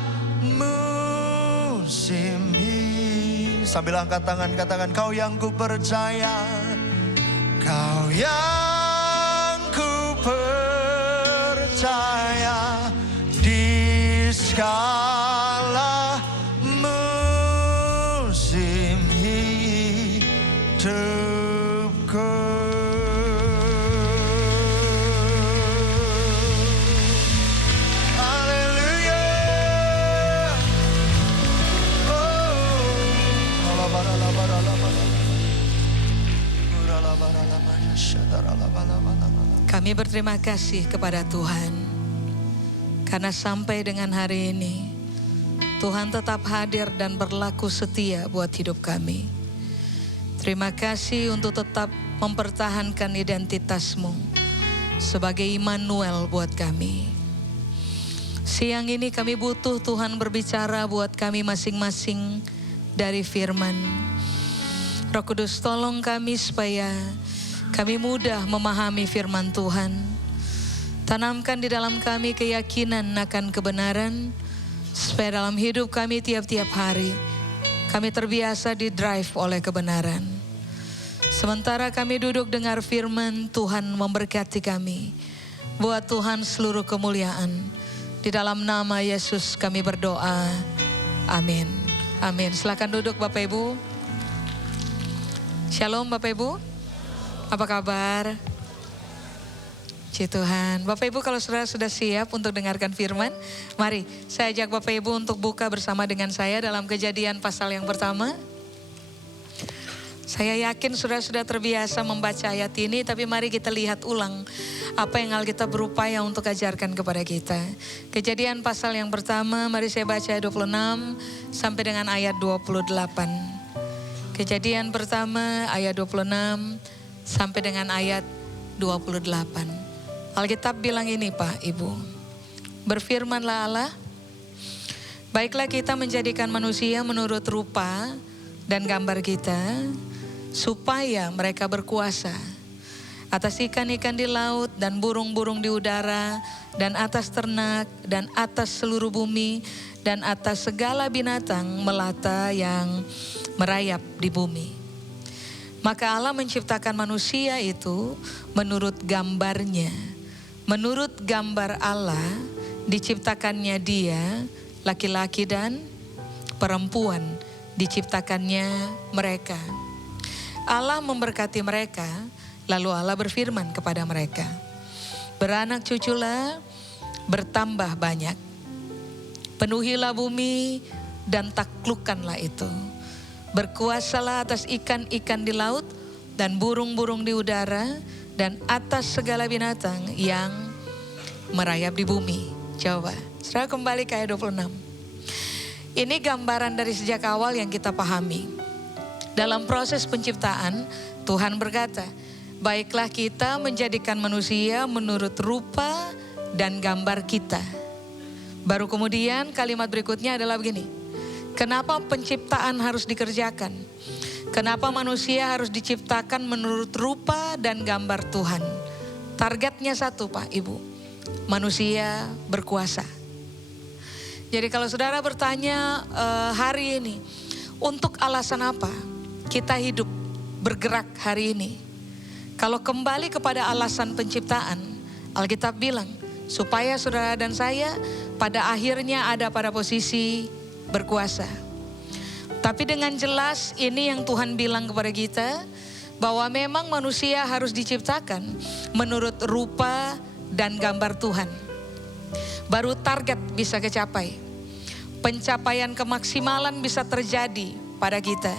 musim hidup. Sambil angkat tangan katakan, Kau yang ku percaya. Kau yang ku percaya di segala musim hidupku. Haleluya. Kami berterima kasih kepada Tuhan karena sampai dengan hari ini Tuhan tetap hadir dan berlaku setia buat hidup kami. Terima kasih untuk tetap mempertahankan identitas-Mu sebagai Immanuel buat kami. Siang ini kami butuh Tuhan berbicara buat kami masing-masing dari firman. Roh Kudus tolong kami supaya Kami mudah memahami firman Tuhan. Tanamkan di dalam kami keyakinan akan kebenaran, supaya dalam hidup kami tiap-tiap hari, kami terbiasa di-drive oleh kebenaran. Sementara kami duduk dengar firman, Tuhan memberkati kami. Buat Tuhan seluruh kemuliaan. Di dalam nama Yesus kami berdoa. Amin. Amin. Silakan duduk Bapak Ibu. Shalom Bapak Ibu. Apa kabar? Puji Tuhan. Bapak Ibu kalau saudara sudah siap untuk dengarkan firman, mari saya ajak Bapak Ibu untuk buka bersama dengan saya dalam Kejadian pasal yang pertama. Saya yakin saudara sudah terbiasa membaca ayat ini, tapi mari kita lihat ulang apa yang Alkitab berupaya untuk ajarkan kepada kita. Kejadian pasal yang pertama, mari saya baca ayat 26 sampai dengan ayat 28. Kejadian pertama ayat 26 sampai dengan ayat 28. Alkitab bilang ini Pak Ibu, berfirmanlah Allah, baiklah kita menjadikan manusia menurut rupa dan gambar kita, supaya mereka berkuasa atas ikan-ikan di laut dan burung-burung di udara dan atas ternak dan atas seluruh bumi dan atas segala binatang melata yang merayap di bumi. Maka Allah menciptakan manusia itu menurut gambarnya. Menurut gambar Allah diciptakannya dia, laki-laki dan perempuan diciptakannya mereka. Allah memberkati mereka, lalu Allah berfirman kepada mereka, beranak cuculah, bertambah banyak, penuhilah bumi dan taklukkanlah itu. Berkuasalah atas ikan-ikan di laut dan burung-burung di udara dan atas segala binatang yang merayap di bumi. Coba, saudara kembali ke ayat 26. Ini gambaran dari sejak awal yang kita pahami. Dalam proses penciptaan, Tuhan berkata, baiklah kita menjadikan manusia menurut rupa dan gambar kita. Baru kemudian kalimat berikutnya adalah begini, kenapa penciptaan harus dikerjakan? Kenapa manusia harus diciptakan menurut rupa dan gambar Tuhan? Targetnya satu Pak Ibu, manusia berkuasa. Jadi kalau saudara bertanya hari ini, untuk alasan apa kita hidup bergerak hari ini? Kalau kembali kepada alasan penciptaan, Alkitab bilang, supaya saudara dan saya pada akhirnya ada pada posisi berkuasa. Tapi dengan jelas ini yang Tuhan bilang kepada kita, bahwa memang manusia harus diciptakan menurut rupa dan gambar Tuhan. Baru target bisa kecapai. Pencapaian kemaksimalan bisa terjadi pada kita.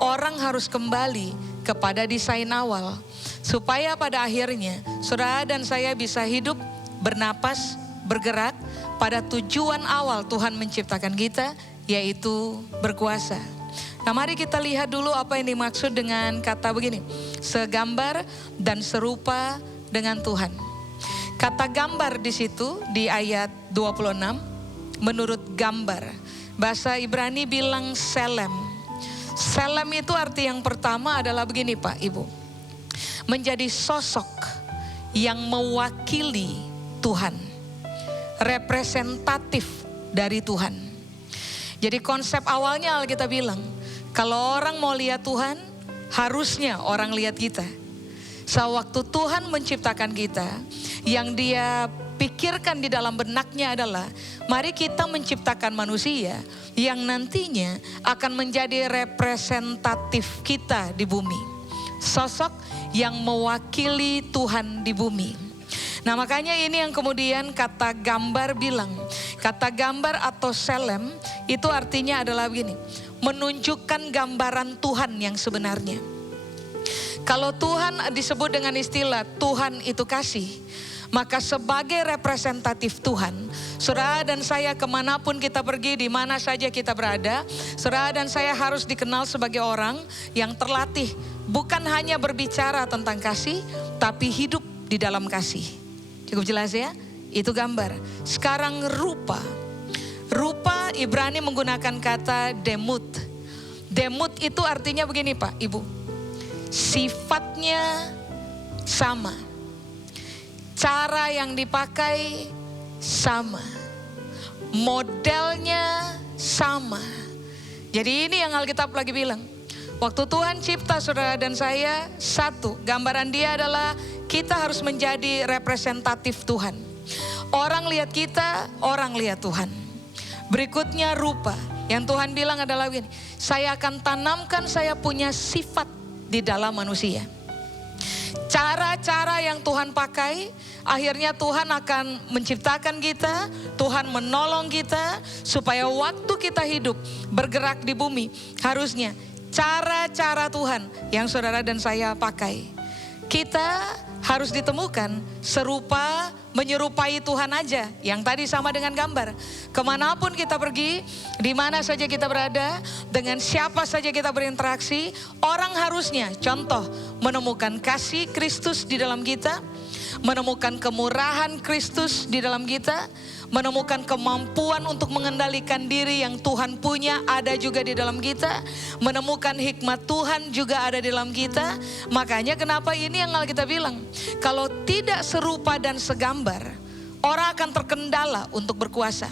Orang harus kembali kepada desain awal, supaya pada akhirnya saudara dan saya bisa hidup, bernapas, bergerak pada tujuan awal Tuhan menciptakan kita, yaitu berkuasa. Nah mari kita lihat dulu apa yang dimaksud dengan kata begini, segambar dan serupa dengan Tuhan. Kata gambar di situ di ayat 26, menurut gambar. Bahasa Ibrani bilang selem. Selem itu arti yang pertama adalah begini Pak Ibu, menjadi sosok yang mewakili Tuhan, representatif dari Tuhan. Jadi konsep awalnya Alkitab bilang, kalau orang mau lihat Tuhan, harusnya orang lihat kita. Sewaktu Tuhan menciptakan kita, yang dia pikirkan di dalam benaknya adalah, mari kita menciptakan manusia yang nantinya akan menjadi representatif kita di bumi. Sosok yang mewakili Tuhan di bumi. Nah makanya ini yang kemudian kata gambar bilang, kata gambar atau selem itu artinya adalah begini, menunjukkan gambaran Tuhan yang sebenarnya. Kalau Tuhan disebut dengan istilah Tuhan itu kasih, maka sebagai representatif Tuhan, saudara dan saya kemanapun kita pergi, di mana saja kita berada, saudara dan saya harus dikenal sebagai orang yang terlatih, bukan hanya berbicara tentang kasih, tapi hidup di dalam kasih. Cukup jelas ya? Itu gambar. Sekarang rupa. Rupa Ibrani menggunakan kata demut. Demut itu artinya begini Pak Ibu, sifatnya sama. Cara yang dipakai sama. Modelnya sama. Jadi ini yang Alkitab lagi bilang. Waktu Tuhan cipta saudara dan saya, satu, gambaran dia adalah kita harus menjadi representatif Tuhan. Orang lihat kita, orang lihat Tuhan. Berikutnya rupa. Yang Tuhan bilang adalah begini, saya akan tanamkan saya punya sifat di dalam manusia. Cara-cara yang Tuhan pakai, akhirnya Tuhan akan menciptakan kita, Tuhan menolong kita, supaya waktu kita hidup, bergerak di bumi, harusnya cara-cara Tuhan yang saudara dan saya pakai. Kita harus ditemukan serupa, menyerupai Tuhan aja. Yang tadi sama dengan gambar. Kemanapun kita pergi, di mana saja kita berada, dengan siapa saja kita berinteraksi, orang harusnya, contoh, menemukan kasih Kristus di dalam kita, menemukan kemurahan Kristus di dalam kita, menemukan kemampuan untuk mengendalikan diri yang Tuhan punya ada juga di dalam kita, menemukan hikmat Tuhan juga ada di dalam kita. Makanya kenapa ini yang Alkitab bilang, kalau tidak serupa dan segambar, orang akan terkendala untuk berkuasa.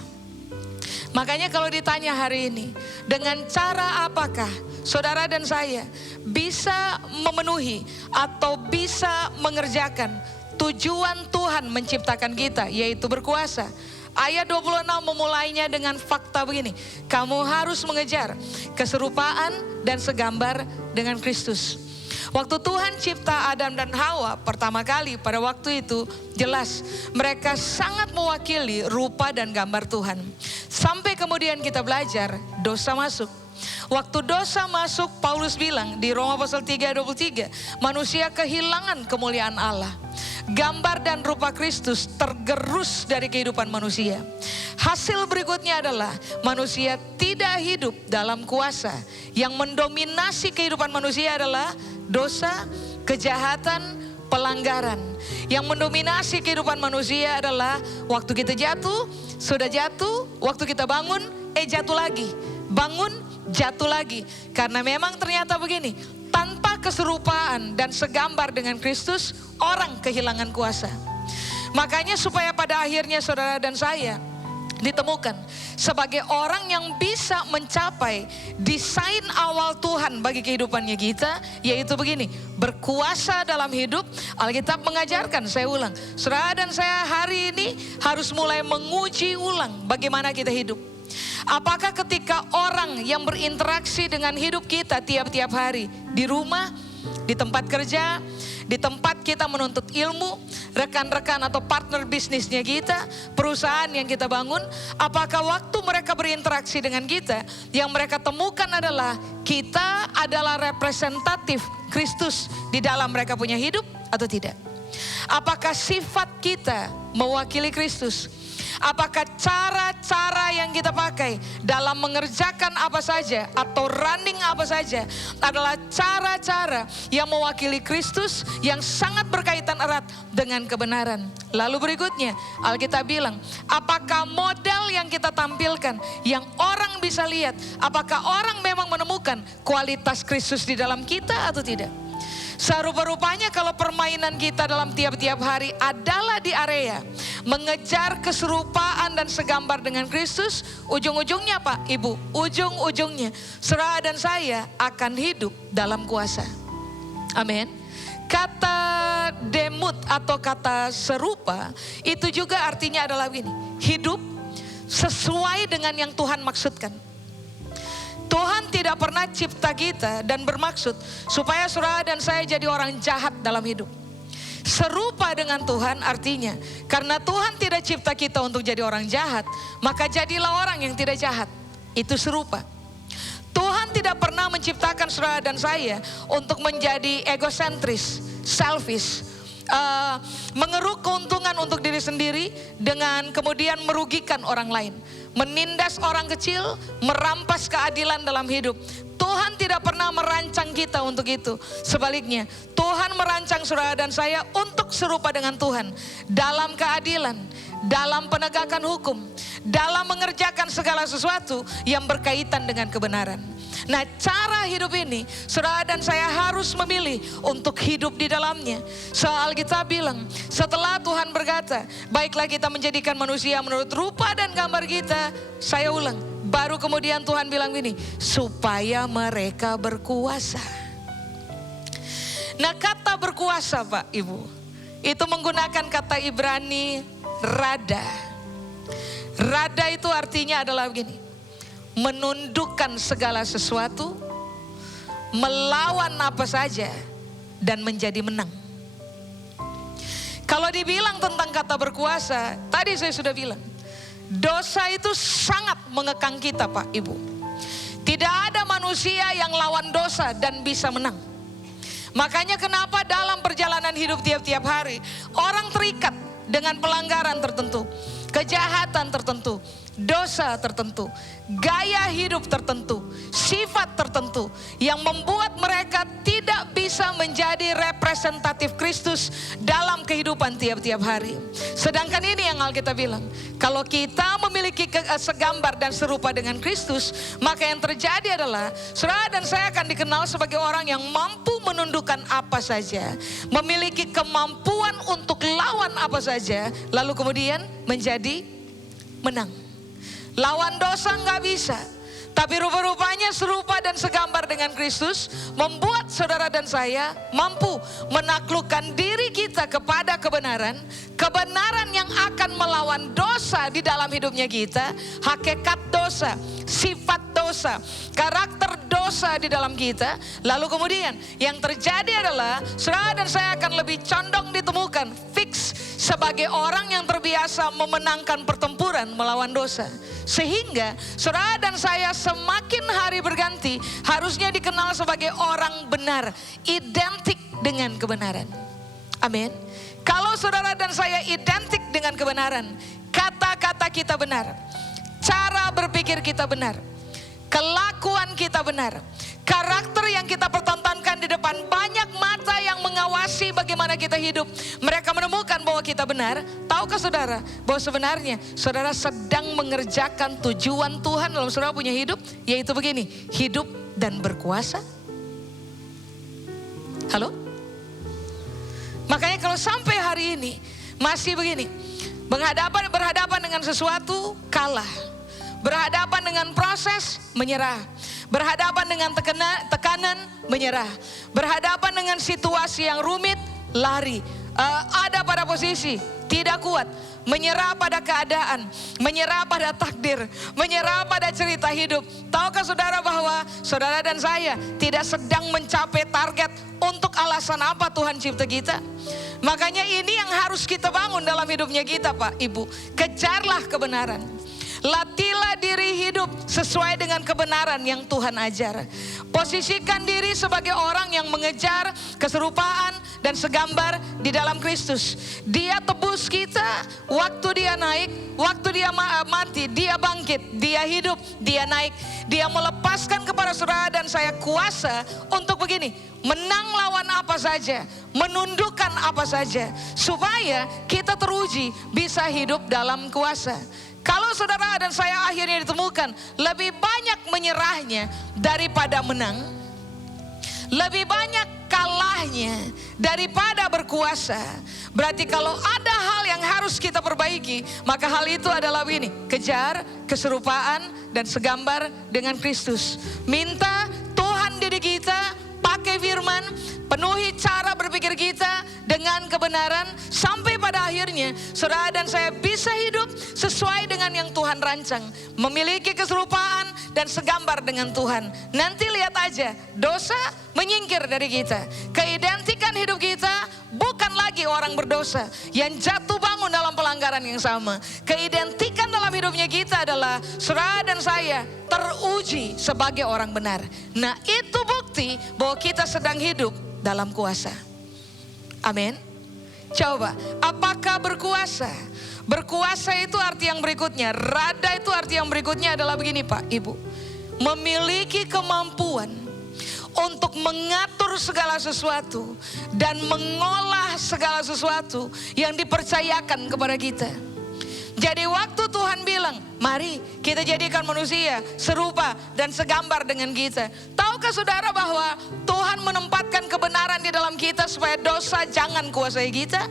Makanya kalau ditanya hari ini, dengan cara apakah saudara dan saya bisa memenuhi atau bisa mengerjakan tujuan Tuhan menciptakan kita, yaitu berkuasa. Ayat 26 memulainya dengan fakta begini, kamu harus mengejar keserupaan dan segambar dengan Kristus. Waktu Tuhan cipta Adam dan Hawa pertama kali pada waktu itu, jelas mereka sangat mewakili rupa dan gambar Tuhan. Sampai kemudian kita belajar dosa masuk. Waktu dosa masuk, Paulus bilang di Roma pasal 3:23, manusia kehilangan kemuliaan Allah. Gambar dan rupa Kristus tergerus dari kehidupan manusia. Hasil berikutnya adalah manusia tidak hidup dalam kuasa. Yang mendominasi kehidupan manusia adalah dosa, kejahatan, pelanggaran. Yang mendominasi kehidupan manusia adalah waktu kita jatuh, sudah jatuh, waktu kita bangun, jatuh lagi. Bangun, jatuh lagi. Karena memang ternyata begini, tanpa keserupaan dan segambar dengan Kristus, orang kehilangan kuasa. Makanya supaya pada akhirnya saudara dan saya ditemukan sebagai orang yang bisa mencapai desain awal Tuhan bagi kehidupannya kita, yaitu begini, berkuasa dalam hidup. Alkitab mengajarkan, saya ulang, saudara dan saya hari ini harus mulai menguji ulang bagaimana kita hidup. Apakah ketika orang yang berinteraksi dengan hidup kita tiap-tiap hari, di rumah, di tempat kerja, di tempat kita menuntut ilmu, rekan-rekan atau partner bisnisnya kita, perusahaan yang kita bangun, apakah waktu mereka berinteraksi dengan kita, yang mereka temukan adalah kita adalah representatif Kristus di dalam mereka punya hidup atau tidak? Apakah sifat kita mewakili Kristus? Apakah cara-cara yang kita pakai dalam mengerjakan apa saja atau running apa saja adalah cara-cara yang mewakili Kristus yang sangat berkaitan erat dengan kebenaran? Lalu berikutnya Alkitab bilang, apakah model yang kita tampilkan yang orang bisa lihat, apakah orang memang menemukan kualitas Kristus di dalam kita atau tidak? Serupa-rupanya kalau permainan kita dalam tiap-tiap hari adalah di area mengejar keserupaan dan segambar dengan Kristus, ujung-ujungnya Pak, Ibu, ujung-ujungnya saudara dan saya akan hidup dalam kuasa. Amin. Kata demut atau kata serupa itu juga artinya adalah begini, hidup sesuai dengan yang Tuhan maksudkan. Tuhan tidak pernah cipta kita dan bermaksud supaya saudara dan saya jadi orang jahat dalam hidup. Serupa dengan Tuhan artinya, karena Tuhan tidak cipta kita untuk jadi orang jahat, maka jadilah orang yang tidak jahat. Itu serupa. Tuhan tidak pernah menciptakan saudara dan saya untuk menjadi egosentris, selfish, mengeruk keuntungan untuk diri sendiri dengan kemudian merugikan orang lain, menindas orang kecil, merampas keadilan dalam hidup. Tuhan tidak pernah merancang kita untuk itu. Sebaliknya, Tuhan merancang saudara dan saya untuk serupa dengan Tuhan dalam keadilan, dalam penegakan hukum, dalam mengerjakan segala sesuatu yang berkaitan dengan kebenaran. Nah, cara hidup ini saudara dan saya harus memilih untuk hidup di dalamnya. Soal Alkitab bilang, setelah Tuhan berkata, baiklah kita menjadikan manusia menurut rupa dan gambar kita. Saya ulang, baru kemudian Tuhan bilang gini, supaya mereka berkuasa. Nah, kata berkuasa Pak Ibu, itu menggunakan kata Ibrani rada. Rada itu artinya adalah begini, menundukkan segala sesuatu, melawan apa saja, dan menjadi menang. Kalau dibilang tentang kata berkuasa, tadi saya sudah bilang, dosa itu sangat mengekang kita Pak Ibu. Tidak ada manusia yang lawan dosa dan bisa menang. Makanya kenapa dalam perjalanan hidup tiap-tiap hari, orang terikat dengan pelanggaran tertentu, kejahatan tertentu, dosa tertentu, gaya hidup tertentu, sifat tertentu yang membuat mereka tidak bisa menjadi representatif Kristus dalam kehidupan tiap-tiap hari. Sedangkan ini yang Alkitab bilang, kalau kita memiliki segambar dan serupa dengan Kristus, maka yang terjadi adalah saudara dan saya akan dikenal sebagai orang yang mampu menundukkan apa saja, memiliki kemampuan untuk lawan apa saja, lalu kemudian menjadi menang. Lawan dosa nggak bisa, tapi rupa-rupanya serupa dan segambar dengan Kristus membuat saudara dan saya mampu menaklukkan diri kita kepada kebenaran. Kebenaran yang akan melawan dosa di dalam hidupnya kita, hakikat dosa, sifat dosa, karakter dosa di dalam kita. Lalu kemudian yang terjadi adalah saudara dan saya akan lebih condong ditemukan fix sebagai orang yang terbiasa memenangkan pertempuran melawan dosa. Sehingga saudara dan saya semakin hari berganti harusnya dikenal sebagai orang benar, identik dengan kebenaran. Amin. Kalau saudara dan saya identik dengan kebenaran, kata-kata kita benar, cara berpikir kita benar, kelakuan kita benar, karakter yang kita pertontonkan di depan banyak mata yang mengawasi bagaimana kita hidup, mereka menemukan bahwa kita benar. Tahukah saudara bahwa sebenarnya saudara sedang mengerjakan tujuan Tuhan dalam saudara punya hidup, yaitu begini, hidup dan berkuasa? Halo? Makanya kalau sampai hari ini masih begini, berhadapan dengan sesuatu kalah, berhadapan dengan proses menyerah, berhadapan dengan tekanan menyerah, berhadapan dengan situasi yang rumit lari, ada pada posisi tidak kuat, menyerah pada keadaan, menyerah pada takdir, menyerah pada cerita hidup. Tahukah saudara bahwa saudara dan saya tidak sedang mencapai target untuk alasan apa Tuhan cipta kita? Makanya ini yang harus kita bangun dalam hidupnya kita Pak Ibu. Kejarlah kebenaran. Latihlah diri hidup sesuai dengan kebenaran yang Tuhan ajar. Posisikan diri sebagai orang yang mengejar keserupaan dan segambar di dalam Kristus. Dia tebus kita, waktu dia naik, waktu dia mati, dia bangkit, dia hidup, dia naik. Dia melepaskan kepada saudara dan saya kuasa untuk begini, menang lawan apa saja, menundukkan apa saja, supaya kita teruji bisa hidup dalam kuasa. Kalau saudara dan saya akhirnya ditemukan lebih banyak menyerahnya daripada menang, lebih banyak kalahnya daripada berkuasa, berarti kalau ada hal yang harus kita perbaiki, maka hal itu adalah ini, kejar keserupaan dan segambar dengan Kristus. Minta Tuhan diri kita, pakai firman, penuhi cara berpikir kita dengan kebenaran, sampai pada akhirnya saudara dan saya bisa hidup sesuai dengan yang Tuhan rancang, memiliki keserupaan dan segambar dengan Tuhan. Nanti lihat aja, dosa menyingkir dari kita. Keidentikan hidup kita bukan lagi orang berdosa yang jatuh bangun dalam pelanggaran yang sama. Keidentikan dalam hidupnya kita adalah saudara dan saya teruji sebagai orang benar. Nah, itu bukti bahwa kita sedang hidup dalam kuasa. Amin. Coba, apakah berkuasa? Berkuasa itu arti yang berikutnya, rada itu arti yang berikutnya adalah begini Pak Ibu. Memiliki kemampuan untuk mengatur segala sesuatu dan mengolah segala sesuatu yang dipercayakan kepada kita. Jadi waktu Tuhan bilang, mari kita jadikan manusia serupa dan segambar dengan kita. Tahukah saudara bahwa Tuhan menempatkan kebenaran di dalam kita supaya dosa jangan kuasai kita?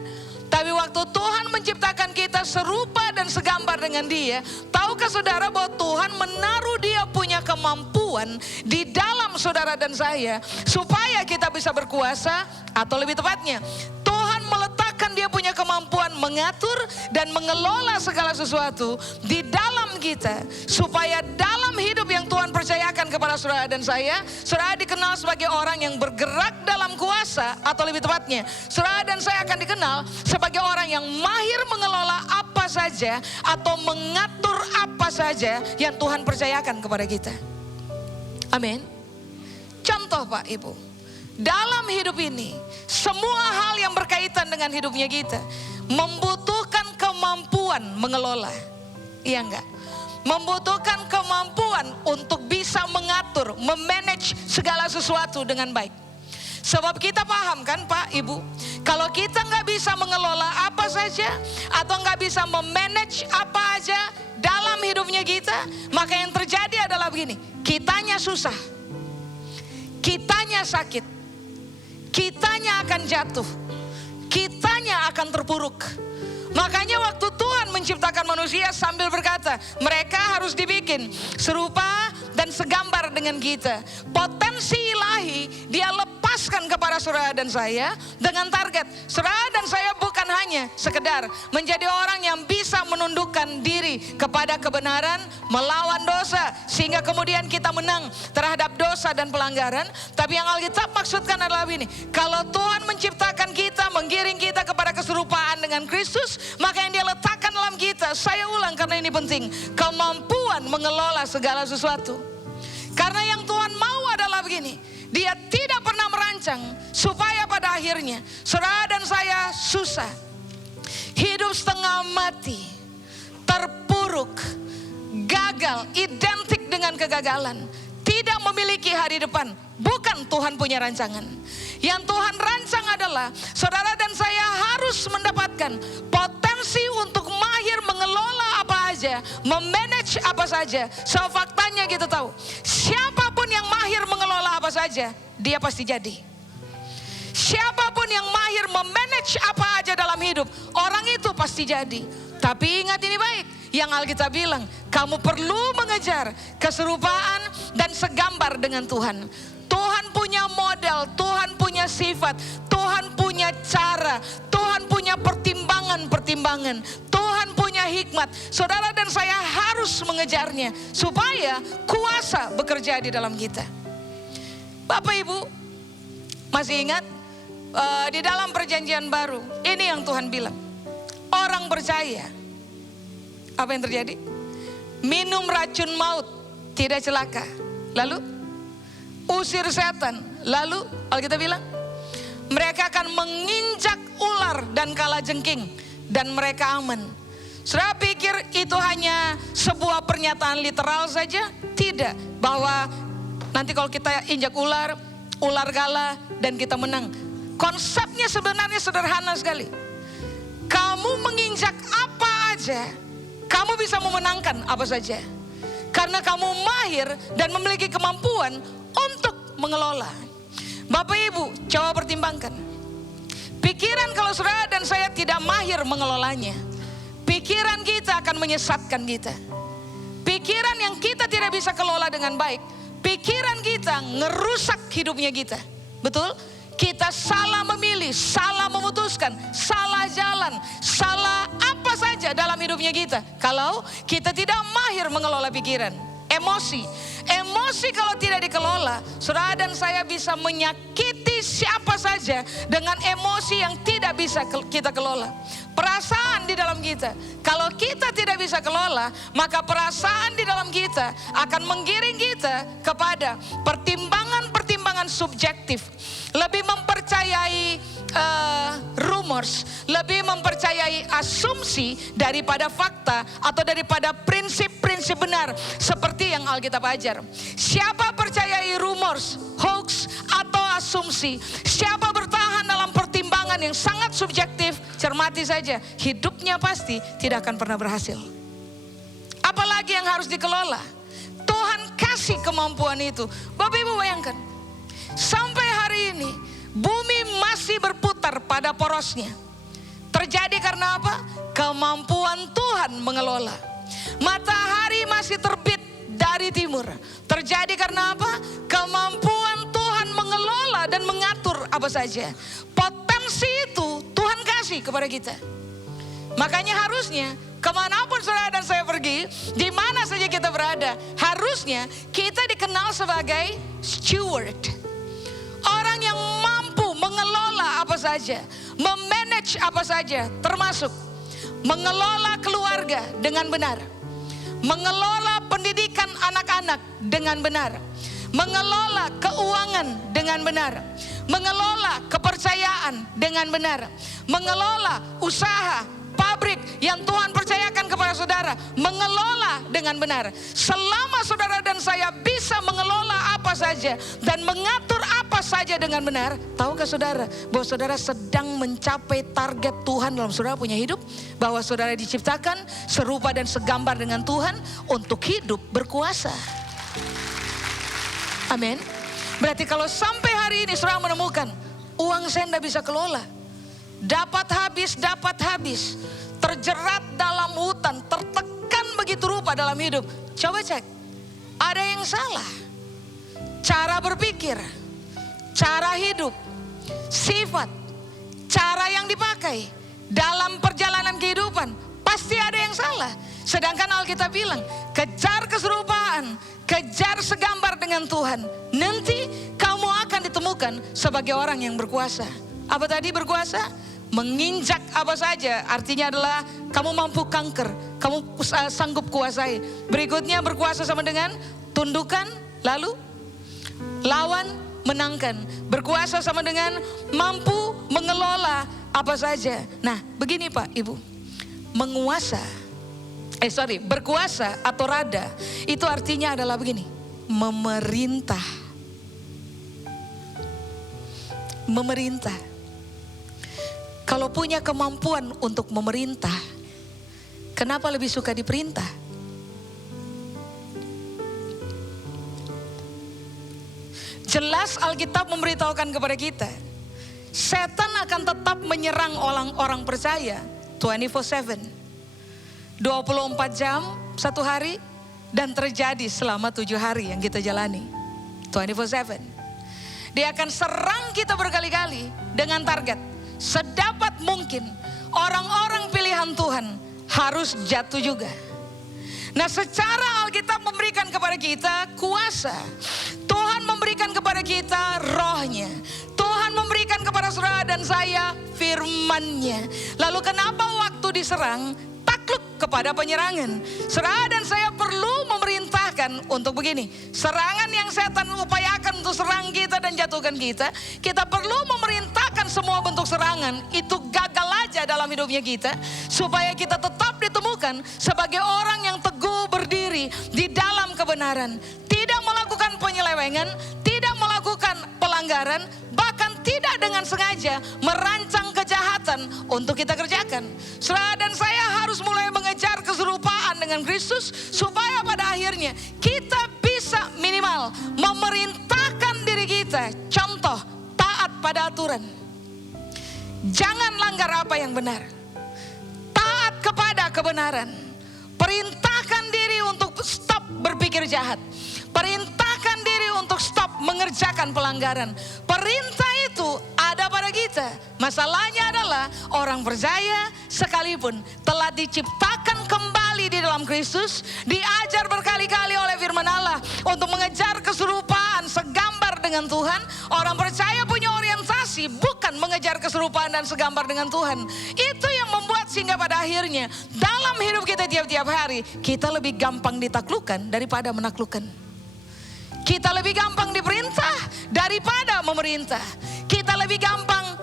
Tapi waktu Tuhan menciptakan kita serupa dan segambar dengan Dia, tahukah saudara bahwa Tuhan menaruh Dia punya kemampuan di dalam saudara dan saya supaya kita bisa berkuasa, atau lebih tepatnya Tuhan meletakkan Dia punya kemampuan mengatur dan mengelola segala sesuatu di dalam kita, supaya dalam hidup yang Tuhan percayakan kepada saudara dan saya, saudara dikenal sebagai orang yang bergerak dalam kuasa, atau lebih tepatnya saudara dan saya akan dikenal sebagai orang yang mahir mengelola apa saja atau mengatur apa saja yang Tuhan percayakan kepada kita. Amin. Contoh Pak Ibu, dalam hidup ini semua hal yang berkaitan dengan hidupnya kita membutuhkan kemampuan mengelola. Iya enggak? Membutuhkan kemampuan untuk bisa mengatur, memanage segala sesuatu dengan baik. Sebab kita paham kan Pak Ibu, kalau kita nggak bisa mengelola apa saja atau nggak bisa memanage apa aja dalam hidupnya kita, maka yang terjadi adalah begini, kitanya susah, kitanya sakit, kitanya akan jatuh, kitanya akan terpuruk. Makanya waktu Tuhan menciptakan manusia sambil berkata, mereka harus dibikin serupa dan segambar dengan kita. Potensi ilahi Dia lepaskan kepada saudara dan saya dengan target. Saudara dan saya bukan hanya sekedar menjadi orang yang bisa menundukkan diri kepada kebenaran, melawan dosa, sehingga kemudian kita menang terhadap dosa dan pelanggaran. Tapi yang Alkitab maksudkan adalah ini, kalau Tuhan menciptakan kita, menggiring kita kepada keserupaan dengan Kristus, maka yang Dia letakkan dalam kita, saya ulang karena ini penting, kemampuan mengelola segala sesuatu. Karena yang Tuhan mau adalah begini, Dia tidak pernah merancang supaya pada akhirnya saudara dan saya susah, hidup setengah mati, terpuruk, gagal, identik dengan kegagalan, tidak memiliki hari depan. Bukan Tuhan punya rancangan. Yang Tuhan rancang adalah saudara dan saya harus mendapatkan potensi untuk mahir mengelola apa aja, memanage apa saja. So faktanya kita tahu, siapapun yang mahir mengelola apa saja, dia pasti jadi. Siapapun yang mahir memanage apa aja dalam hidup, orang itu pasti jadi. Tapi ingat ini baik, yang Alkitab bilang, kamu perlu mengejar keserupaan dan segambar dengan Tuhan. Tuhan punya model, Tuhan punya sifat, Tuhan punya cara, Tuhan punya pertimbangan, Tuhan punya hikmat. Saudara dan saya harus mengejarnya supaya kuasa bekerja di dalam kita. Bapak Ibu, masih ingat di dalam perjanjian baru, ini yang Tuhan bilang, orang percaya, apa yang terjadi? Minum racun maut, tidak celaka. Lalu usir setan. Lalu Alkitab bilang, mereka akan menginjak ular dan kalajengking dan mereka aman. Saudara pikir itu hanya sebuah pernyataan literal saja? Tidak, bahwa nanti kalau kita injak ular, ular kalah dan kita menang. Konsepnya sebenarnya sederhana sekali. Kamu menginjak apa aja, kamu bisa memenangkan apa saja. Karena kamu mahir dan memiliki kemampuan untuk mengelola. Bapak Ibu, coba pertimbangkan. Pikiran kalau saudara dan saya tidak mahir mengelolanya, pikiran kita akan menyesatkan kita. Pikiran yang kita tidak bisa kelola dengan baik, pikiran kita ngerusak hidupnya kita. Betul? Kita salah memilih, salah memutuskan, salah jalan, salah apa saja dalam hidupnya kita. Kalau kita tidak mahir mengelola pikiran, emosi kalau tidak dikelola, saudara dan saya bisa menyakiti siapa saja dengan emosi yang tidak bisa kita kelola. Perasaan di dalam kita, kalau kita tidak bisa kelola, maka perasaan di dalam kita akan menggiring kita kepada pertimbangan-pertimbangan subjektif. Lebih mempercayai rumors, lebih mempercayai asumsi daripada fakta atau daripada prinsip-prinsip benar seperti yang Alkitab ajar. Siapa percayai rumors, hoax atau asumsi, siapa bertahan dalam pertimbangan yang sangat subjektif, cermati saja, hidupnya pasti tidak akan pernah berhasil. Apalagi yang harus dikelola. Tuhan kasih kemampuan itu. Bapak Ibu bayangkan, sampai hari ini bumi masih berputar pada porosnya. Terjadi karena apa? Kemampuan Tuhan mengelola. Matahari masih terbit dari timur. Terjadi karena apa? Kemampuan Tuhan mengelola dan mengatur apa saja. Potensi itu Tuhan kasih kepada kita. Makanya harusnya kemanapun saudara dan saya pergi, di mana saja kita berada, harusnya kita dikenal sebagai steward. Orang yang mampu mengelola apa saja, memanage apa saja, termasuk mengelola keluarga dengan benar, mengelola pendidikan anak-anak dengan benar, mengelola keuangan dengan benar, mengelola kepercayaan dengan benar, mengelola usaha, pabrik yang Tuhan percayakan kepada saudara, mengelola dengan benar. Selama saudara dan saya bisa mengelola apa saja dan mengatur apa saja dengan benar, tahukah saudara bahwa saudara sedang mencapai target Tuhan dalam saudara punya hidup? Bahwa saudara diciptakan serupa dan segambar dengan Tuhan untuk hidup berkuasa. Amin. Berarti kalau sampai hari ini saudara menemukan uang saya tidak bisa kelola, dapat habis, terjerat dalam hutan, tertekan begitu rupa dalam hidup. Coba cek, ada yang salah. Cara berpikir, cara hidup, sifat, cara yang dipakai dalam perjalanan kehidupan, pasti ada yang salah. Sedangkan Alkitab bilang, kejar keserupaan, kejar segambar dengan Tuhan. Nanti kamu akan ditemukan sebagai orang yang berkuasa. Apa tadi berkuasa? Menginjak apa saja, artinya adalah kamu mampu kanker, kamu sanggup kuasai. Berikutnya berkuasa sama dengan tundukkan, lalu lawan, menangkan. Berkuasa sama dengan mampu mengelola apa saja. Nah begini Pak Ibu, berkuasa atau rada, itu artinya adalah begini, memerintah. Memerintah. Kalau punya kemampuan untuk memerintah, kenapa lebih suka diperintah? Jelas Alkitab memberitahukan kepada kita, setan akan tetap menyerang orang-orang percaya 24/7. 24 jam satu hari dan terjadi selama 7 hari yang kita jalani. 24/7. Dia akan serang kita berkali-kali dengan target. Sedapat mungkin orang-orang pilihan Tuhan harus jatuh juga. Nah secara Alkitab memberikan kepada kita kuasa. Tuhan memberikan kepada kita rohnya. Tuhan memberikan kepada saudara dan saya firman-Nya. Lalu kenapa waktu diserang takluk kepada penyerangan? Saudara dan saya perlu memerintahkan untuk begini. Serangan yang setan upayakan untuk serang kita dan jatuhkan kita, kita perlu memerintahkan semua bentuk serangan itu gagal aja dalam hidupnya kita, supaya kita tetap ditemukan sebagai orang yang teguh berdiri di dalam kebenaran, tidak melakukan penyelewengan, tidak melakukan pelanggaran, bahkan tidak dengan sengaja merancang kejahatan untuk kita kerjakan. Saudara dan saya harus mulai mengejar keserupaan dengan Kristus, supaya pada akhirnya kita bisa minimal memerintahkan diri kita. Contoh, taat pada aturan. Jangan langgar apa yang benar. Taat kepada kebenaran. Perintahkan diri untuk stop berpikir jahat. Perintahkan diri untuk stop mengerjakan pelanggaran. Perintah itu ada pada kita. Masalahnya adalah orang percaya sekalipun telah diciptakan kembali di dalam Kristus, diajar berkali-kali oleh firman Allah untuk mengejar keserupaan segambar dengan Tuhan. Orang percaya punya orientasi bukan mengejar keserupaan dan segambar dengan Tuhan. Itu yang membuat sehingga pada akhirnya dalam hidup kita tiap-tiap hari kita lebih gampang ditaklukkan daripada menaklukkan. Kita lebih gampang diperintah daripada memerintah. Kita lebih gampang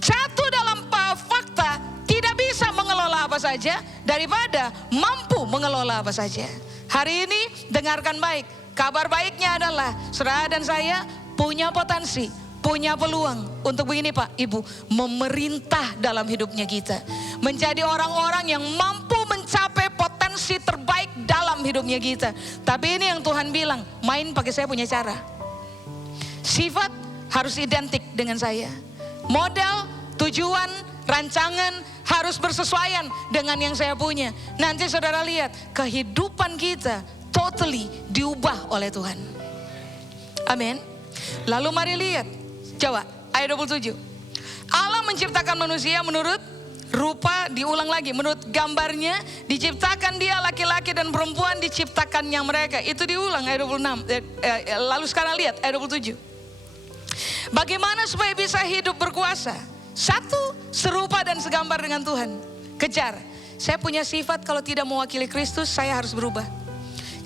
jatuh dalam fakta tidak bisa mengelola apa saja daripada mampu mengelola apa saja. Hari ini dengarkan baik. Kabar baiknya adalah saudara dan saya punya potensi, punya peluang untuk begini Pak, Ibu, memerintah dalam hidupnya kita. Menjadi orang-orang yang mampu mencapai potensi terbaik dalam hidupnya kita. Tapi ini yang Tuhan bilang, main pakai saya punya cara. Sifat harus identik dengan saya. Model, tujuan, rancangan harus bersesuaian dengan yang saya punya. Nanti saudara lihat, kehidupan kita totally diubah oleh Tuhan. Amin. Lalu mari lihat, coba ayat 27. Allah menciptakan manusia menurut rupa, diulang lagi, menurut gambarnya, diciptakan dia laki-laki dan perempuan diciptakannya mereka. Itu diulang ayat 26. Lalu sekarang lihat ayat 27. Bagaimana supaya bisa hidup berkuasa? Satu, serupa dan segambar dengan Tuhan. Kejar. Saya punya sifat kalau tidak mewakili Kristus, saya harus berubah.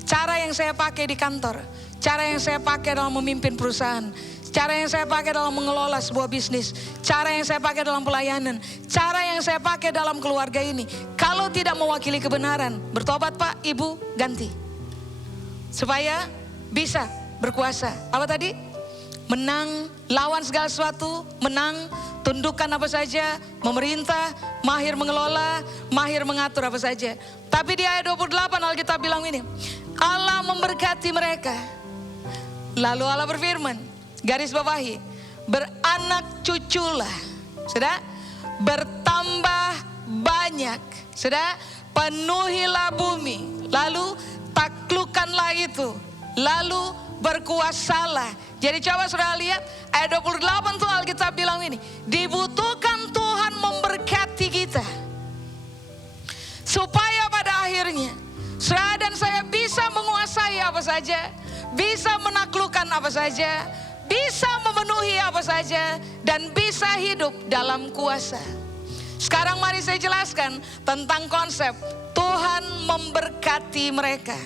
Cara yang saya pakai di kantor, cara yang saya pakai dalam memimpin perusahaan, cara yang saya pakai dalam mengelola sebuah bisnis, cara yang saya pakai dalam pelayanan, cara yang saya pakai dalam keluarga ini, kalau tidak mewakili kebenaran, bertobat Pak, Ibu, ganti. Supaya bisa berkuasa. Apa tadi? Menang, lawan segala sesuatu, menang, tundukkan apa saja, memerintah, mahir mengelola, mahir mengatur apa saja. Tapi di ayat 28 Alkitab bilang ini, Allah memberkati mereka. Lalu Allah berfirman, garis bawahi, beranak cuculah, sudah, bertambah banyak, sudah, penuhilah bumi, lalu taklukkanlah itu, lalu berkuasalah. Jadi coba saudara lihat ayat 28 tuh Alkitab bilang ini, dibutuhkan Tuhan memberkati kita supaya pada akhirnya saudara dan saya bisa menguasai apa saja, bisa menaklukkan apa saja, bisa memenuhi apa saja, dan bisa hidup dalam kuasa. Sekarang mari saya jelaskan tentang konsep Tuhan memberkati mereka.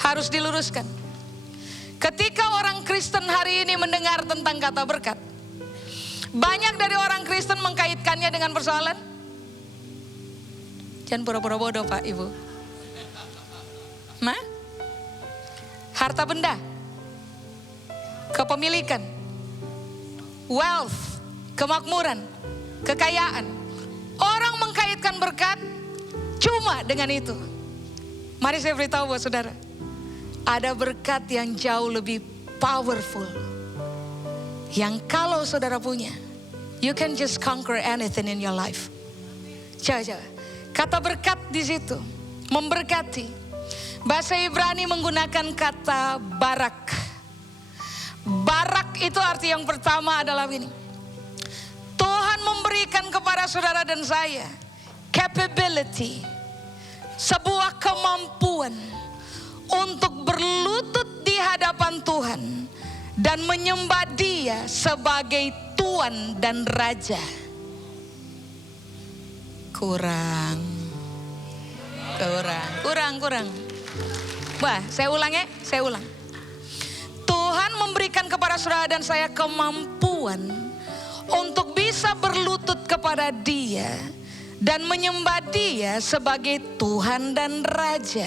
Harus diluruskan. Ketika orang Kristen hari ini mendengar tentang kata berkat, banyak dari orang Kristen mengkaitkannya dengan persoalan. Jangan pura-pura bodoh Pak, Ibu. Harta benda, kepemilikan, wealth, kemakmuran, kekayaan. Orang mengkaitkan berkat cuma dengan itu. Mari saya beritahu buat saudara, ada berkat yang jauh lebih powerful, yang kalau saudara punya, you can just conquer anything in your life. Coba, kata berkat di situ, memberkati. Bahasa Ibrani menggunakan kata barak. Barak itu arti yang pertama adalah ini. Tuhan memberikan kepada saudara dan saya capability, sebuah kemampuan untuk berlutut di hadapan Tuhan dan menyembah Dia sebagai Tuan dan Raja. Kurang. Wah, saya ulang. Tuhan memberikan kepada saudara dan saya kemampuan untuk bisa berlutut kepada Dia dan menyembah Dia sebagai Tuhan dan Raja.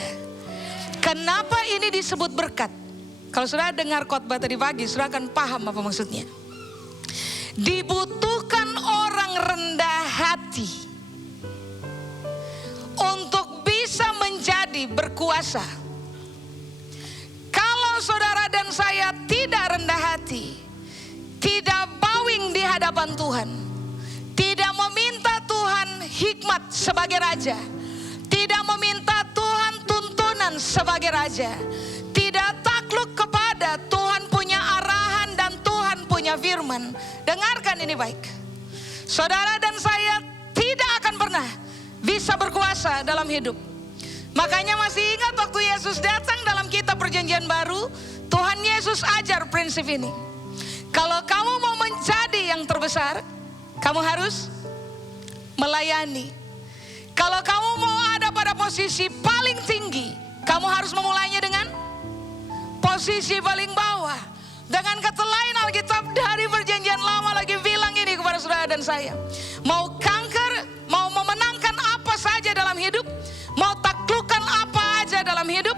Kenapa ini disebut berkat? Kalau saudara dengar khotbah tadi pagi, saudara akan paham apa maksudnya. Dibutuhkan orang rendah hati untuk bisa menjadi berkuasa. Kalau saudara dan saya tidak rendah hati, tidak bowing di hadapan Tuhan, tidak meminta Tuhan hikmat sebagai raja, tidak meminta Tuhan tuntunan sebagai raja, tidak takluk kepada Tuhan punya arahan dan Tuhan punya firman. Dengarkan ini baik. Saudara dan saya tidak akan pernah bisa berkuasa dalam hidup. Makanya masih ingat waktu Yesus datang dalam kitab perjanjian baru, Tuhan Yesus ajar prinsip ini. Kalau kamu mau menjadi yang terbesar, kamu harus melayani. Kalau kamu mau ada pada posisi paling tinggi, kamu harus memulainya dengan posisi paling bawah. Dengan kata lain, Alkitab dari perjanjian lama lagi bilang ini kepada saudara dan saya. Mau kanker, mau memenangkan apa saja dalam hidup, mau taklukkan apa aja dalam hidup,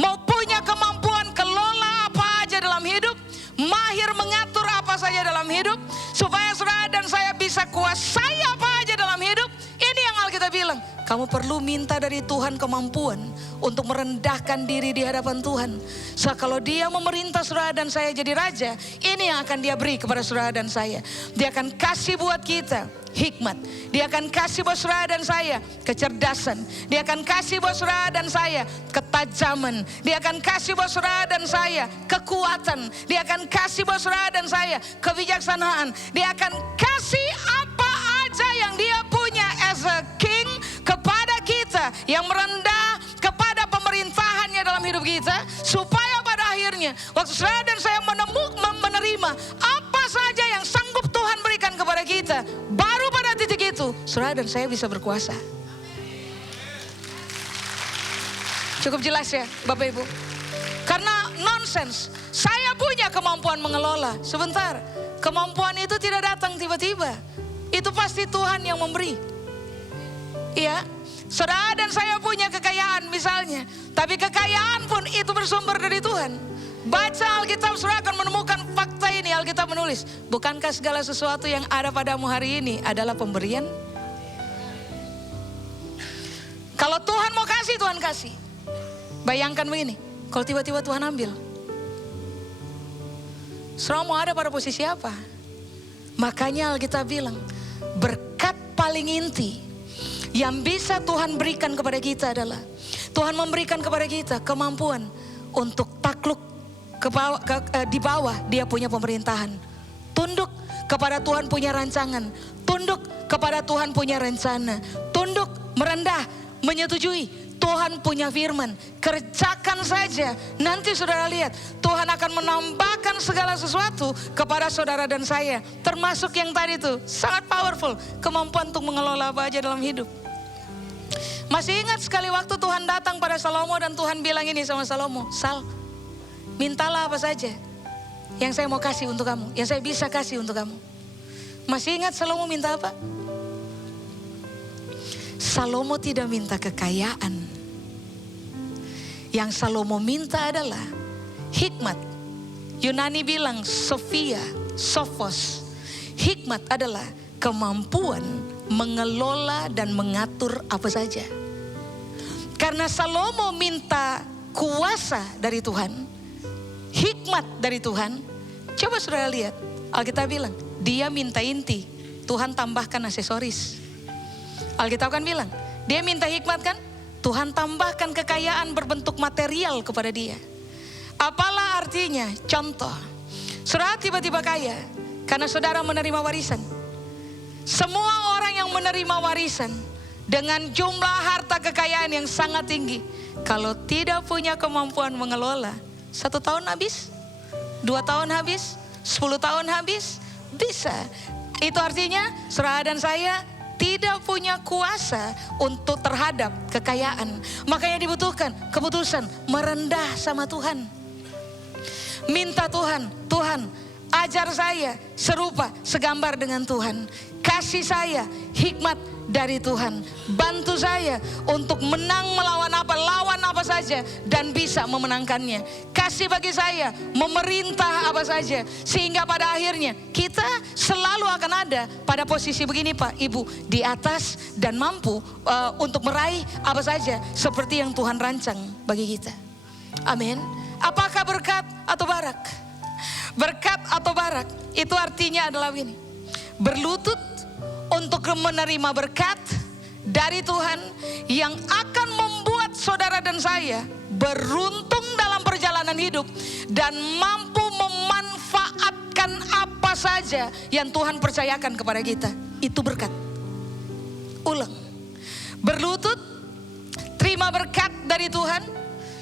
mau punya kemampuan kelola apa aja dalam hidup, mahir mengatur apa saja aja dalam hidup, supaya saudara dan saya bisa kuasai apa aja dalam hidup. Ini yang Alkitab bilang, kamu perlu minta dari Tuhan kemampuan untuk merendahkan diri di hadapan Tuhan. So, kalau dia memerintah saudara dan saya jadi raja, ini yang akan dia beri kepada saudara dan saya. Dia akan kasih buat kita hikmat. Dia akan kasih buat saudara dan saya kecerdasan. Dia akan kasih buat saudara dan saya ketajaman. Dia akan kasih buat saudara dan saya kekuatan. Dia akan kasih buat saudara dan saya kebijaksanaan. Dia akan kasih apa aja yang dia punya as a king kepada kita, yang merendah kepada pemerintahannya dalam hidup kita, supaya pada akhirnya waktu saudara dan saya menerima apa saja yang sanggup Tuhan berikan kepada kita, baru pada titik itu saudara dan saya bisa berkuasa. Cukup jelas ya Bapak Ibu? Karena nonsense, saya punya kemampuan mengelola. Sebentar, kemampuan itu tidak datang tiba-tiba. Itu pasti Tuhan yang memberi. Iya, saudara dan saya punya kekayaan misalnya, tapi kekayaan pun itu bersumber dari Tuhan. Baca Alkitab, saudara akan menemukan fakta ini. Alkitab menulis, bukankah segala sesuatu yang ada padamu hari ini adalah pemberian? Kalau Tuhan mau kasih, Tuhan kasih. Bayangkan begini, kalau tiba-tiba Tuhan ambil, saudara mau ada pada posisi apa? Makanya Alkitab bilang, berkat paling inti yang bisa Tuhan berikan kepada kita adalah Tuhan memberikan kepada kita kemampuan untuk takluk di bawah dia punya pemerintahan. Tunduk kepada Tuhan punya rancangan. Tunduk kepada Tuhan punya rencana. Tunduk, merendah, menyetujui. Tuhan punya firman. Kerjakan saja. Nanti saudara lihat, Tuhan akan menambahkan segala sesuatu kepada saudara dan saya. Termasuk yang tadi itu, sangat powerful. Kemampuan untuk mengelola apa aja dalam hidup. Masih ingat sekali waktu Tuhan datang pada Salomo dan Tuhan bilang ini sama Salomo, Sal, mintalah apa saja yang saya mau kasih untuk kamu, yang saya bisa kasih untuk kamu. Masih ingat Salomo minta apa? Salomo tidak minta kekayaan. Yang Salomo minta adalah hikmat. Yunani bilang Sophia, Sophos. Hikmat adalah kemampuan mengelola dan mengatur apa saja. Karena Salomo minta kuasa dari Tuhan, hikmat dari Tuhan. Coba saudara lihat, Alkitab bilang, dia minta inti, Tuhan tambahkan aksesoris. Alkitab kan bilang, dia minta hikmat kan, Tuhan tambahkan kekayaan berbentuk material kepada dia. Apalah artinya? Contoh, saudara tiba-tiba kaya karena saudara menerima warisan. Semua orang yang menerima warisan dengan jumlah harta kekayaan yang sangat tinggi, kalau tidak punya kemampuan mengelola, 1 tahun habis, 2 tahun habis, 10 tahun habis, bisa. Itu artinya saudara dan saya tidak punya kuasa untuk terhadap kekayaan. Makanya dibutuhkan keputusan merendah sama Tuhan. Minta Tuhan, Tuhan ajar saya serupa, segambar dengan Tuhan. Kasih saya hikmat dari Tuhan. Bantu saya untuk menang melawan lawan apa saja dan bisa memenangkannya. Kasih bagi saya memerintah apa saja, sehingga pada akhirnya kita selalu akan ada pada posisi begini Pak, Ibu, di atas dan mampu untuk meraih apa saja seperti yang Tuhan rancang bagi kita. Amin. Apakah berkat atau barak? Berkat atau barak itu artinya adalah begini, berlutut untuk menerima berkat dari Tuhan yang akan membuat saudara dan saya beruntung dalam perjalanan hidup dan mampu memanfaatkan apa saja yang Tuhan percayakan kepada kita. Itu berkat. Ulang, berlutut, terima berkat dari Tuhan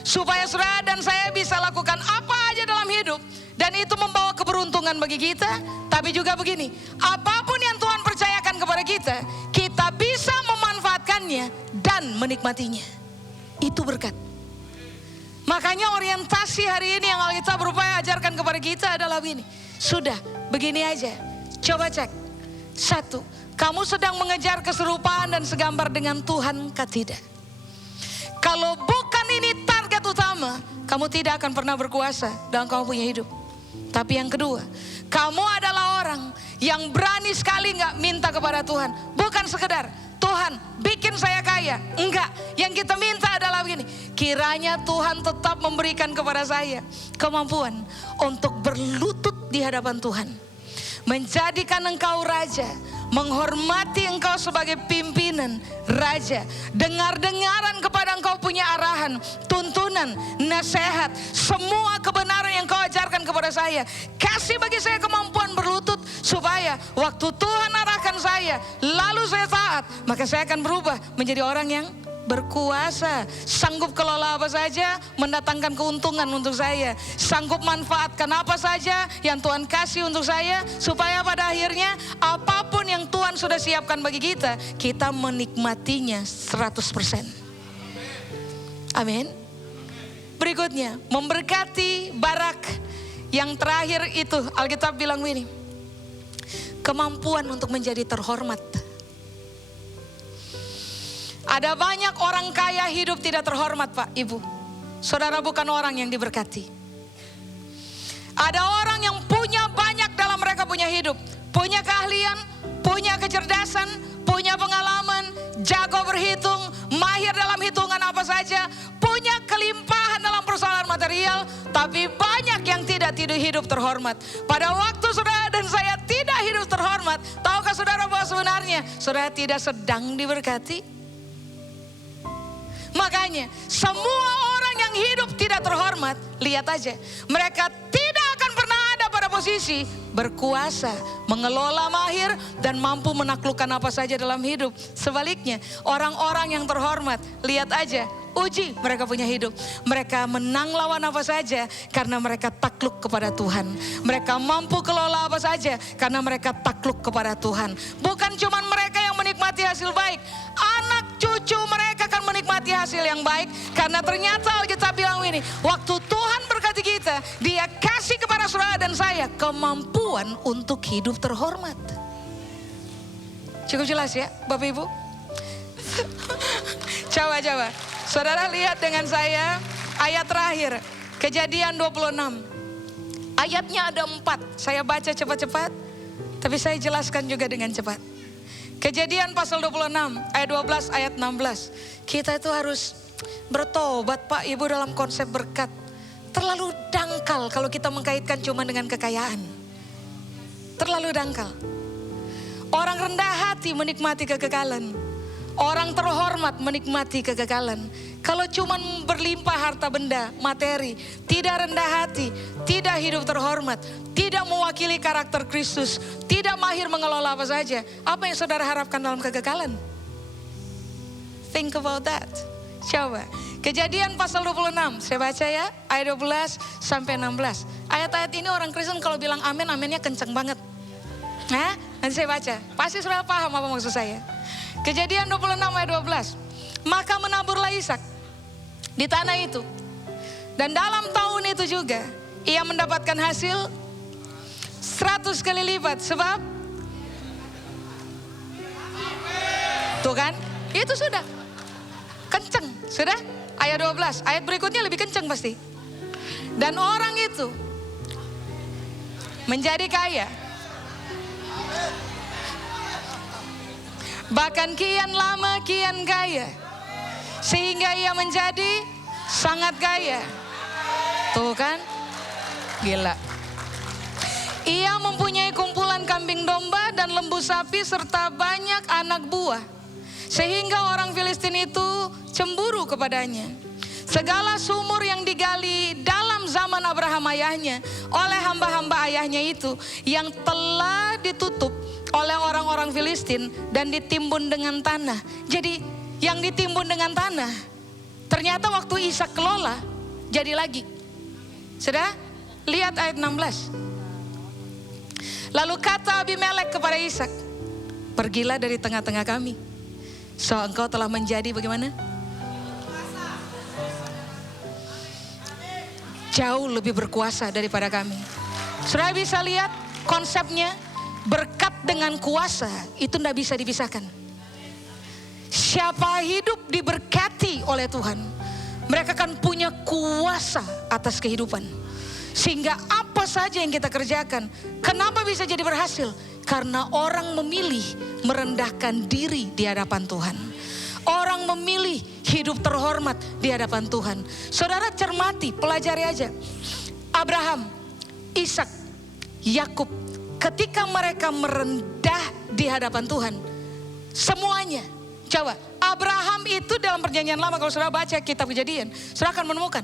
supaya saudara dan saya bisa lakukan apa aja dalam hidup. Dan itu membawa keberuntungan bagi kita. Tapi juga begini, apapun yang Tuhan percayakan kepada kita, kita bisa memanfaatkannya dan menikmatinya. Itu berkat. Makanya orientasi hari ini yang Alkitab berupaya ajarkan kepada kita adalah begini. Sudah, begini aja. Coba cek. 1, kamu sedang mengejar keserupaan dan segambar dengan Tuhan kah tidak? Kalau bukan ini target utama, kamu tidak akan pernah berkuasa dalam kamu punya hidup. Tapi yang kedua, kamu adalah orang yang berani sekali nggak minta kepada Tuhan. Bukan sekedar Tuhan bikin saya kaya. Enggak, yang kita minta adalah begini. Kiranya Tuhan tetap memberikan kepada saya kemampuan untuk berlutut di hadapan Tuhan. Menjadikan engkau raja, menghormati engkau sebagai pimpinan raja, dengar-dengaran kepada engkau punya arahan, tuntunan, nasihat, semua kebenaran yang kau ajarkan kepada saya. Kasih bagi saya kemampuan berlutut supaya waktu Tuhan arahkan saya, lalu saya taat, maka saya akan berubah menjadi orang yang berkuasa, sanggup kelola apa saja, mendatangkan keuntungan untuk saya, sanggup manfaatkan apa saja yang Tuhan kasih untuk saya, supaya pada akhirnya apapun yang Tuhan sudah siapkan bagi kita, kita menikmatinya 100%. Amin. Berikutnya, memberkati barak. Yang terakhir itu Alkitab bilang ini, kemampuan untuk menjadi terhormat. Ada banyak orang kaya hidup tidak terhormat, Pak, Ibu. Saudara bukan orang yang diberkati. Ada orang yang punya banyak dalam mereka punya hidup. Punya keahlian, punya kecerdasan, punya pengalaman, jago berhitung, mahir dalam hitungan apa saja. Punya kelimpahan dalam persoalan material, tapi banyak yang tidak hidup terhormat. Pada waktu saudara dan saya tidak hidup terhormat, tahukah saudara bahwa sebenarnya saudara tidak sedang diberkati? Makanya semua orang yang hidup tidak terhormat, lihat aja, mereka tidak akan pernah ada pada posisi berkuasa, mengelola mahir dan mampu menaklukkan apa saja dalam hidup. Sebaliknya, orang-orang yang terhormat, lihat aja, uji mereka punya hidup. Mereka menang lawan apa saja karena mereka takluk kepada Tuhan. Mereka mampu kelola apa saja karena mereka takluk kepada Tuhan. Bukan cuma mereka yang menikmati hasil baik, anak cucu mereka akan menikmati hasil yang baik. Karena ternyata Alkitab bilang ini, waktu Tuhan berkati kita, Dia kasih kepada saudara dan saya kemampuan untuk hidup terhormat. Cukup jelas ya Bapak Ibu? Coba. Saudara lihat dengan saya ayat terakhir, Kejadian 26. Ayatnya ada 4, saya baca cepat-cepat, tapi saya jelaskan juga dengan cepat. Kejadian pasal 26, ayat 12, ayat 16. Kita itu harus bertobat Pak Ibu dalam konsep berkat. Terlalu dangkal kalau kita mengkaitkan cuma dengan kekayaan. Terlalu dangkal. Orang rendah hati menikmati kekekalan. Orang terhormat menikmati kegagalan. Kalau cuma berlimpah harta benda, materi, tidak rendah hati, tidak hidup terhormat, tidak mewakili karakter Kristus, tidak mahir mengelola apa saja, apa yang saudara harapkan dalam kegagalan? Think about that. Coba. Kejadian pasal 26, saya baca ya, ayat 12 sampai 16. Ayat-ayat ini orang Kristen kalau bilang amin, aminnya kenceng banget. Nah, nanti saya baca. Pasti saudara paham apa maksud saya. Kejadian 26 ayat 12. Maka menaburlah Ishak di tanah itu. Dan dalam tahun itu juga ia mendapatkan hasil 100 kali lipat. Sebab tuh kan, itu sudah kenceng. Sudah? Ayat 12. Ayat berikutnya lebih kenceng pasti. Dan orang itu menjadi kaya. Bahkan kian lama kian kaya. Sehingga ia menjadi sangat kaya. Tuh kan? Gila. Ia mempunyai kumpulan kambing domba dan lembu sapi serta banyak anak buah. Sehingga orang Filistin itu cemburu kepadanya. Segala sumur yang digali dalam zaman Abraham ayahnya oleh hamba-hamba ayahnya itu yang telah ditutup oleh orang-orang Filistin dan ditimbun dengan tanah. Jadi yang ditimbun dengan tanah ternyata waktu Ishak kelola jadi lagi. Sudah? Lihat ayat 16. Lalu kata Abimelek kepada Ishak, pergilah dari tengah-tengah kami. So engkau telah menjadi bagaimana? Jauh lebih berkuasa daripada kami. Saudara bisa lihat konsepnya, berkat dengan kuasa itu tidak bisa dipisahkan. Siapa hidup diberkati oleh Tuhan, mereka akan punya kuasa atas kehidupan. Sehingga apa apa saja yang kita kerjakan, kenapa bisa jadi berhasil? Karena orang memilih merendahkan diri di hadapan Tuhan. Orang memilih hidup terhormat di hadapan Tuhan. Saudara cermati, pelajari aja. Abraham, Ishak, Yakub, ketika mereka merendah di hadapan Tuhan, semuanya. Coba, Abraham itu dalam perjanjian lama, kalau saudara baca kitab Kejadian, saudara akan menemukan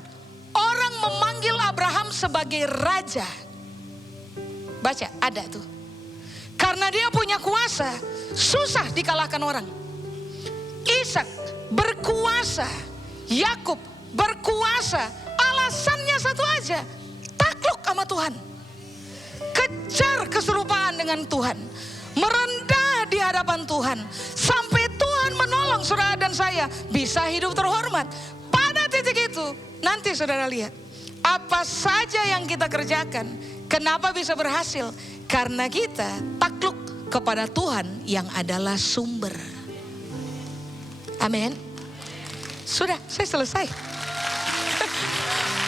orang memanggil Abraham sebagai raja. Baca, ada tuh. Karena dia punya kuasa, susah dikalahkan orang. Ishak berkuasa, Yakub berkuasa, alasannya satu aja, takluk sama Tuhan. Kejar keserupaan dengan Tuhan, merendah di hadapan Tuhan, sampai Tuhan menolong saudara dan saya bisa hidup terhormat. Pada titik itu, nanti saudara lihat, apa saja yang kita kerjakan, kenapa bisa berhasil? Karena kita takluk kepada Tuhan yang adalah sumber. Amin. Sudah, saya selesai.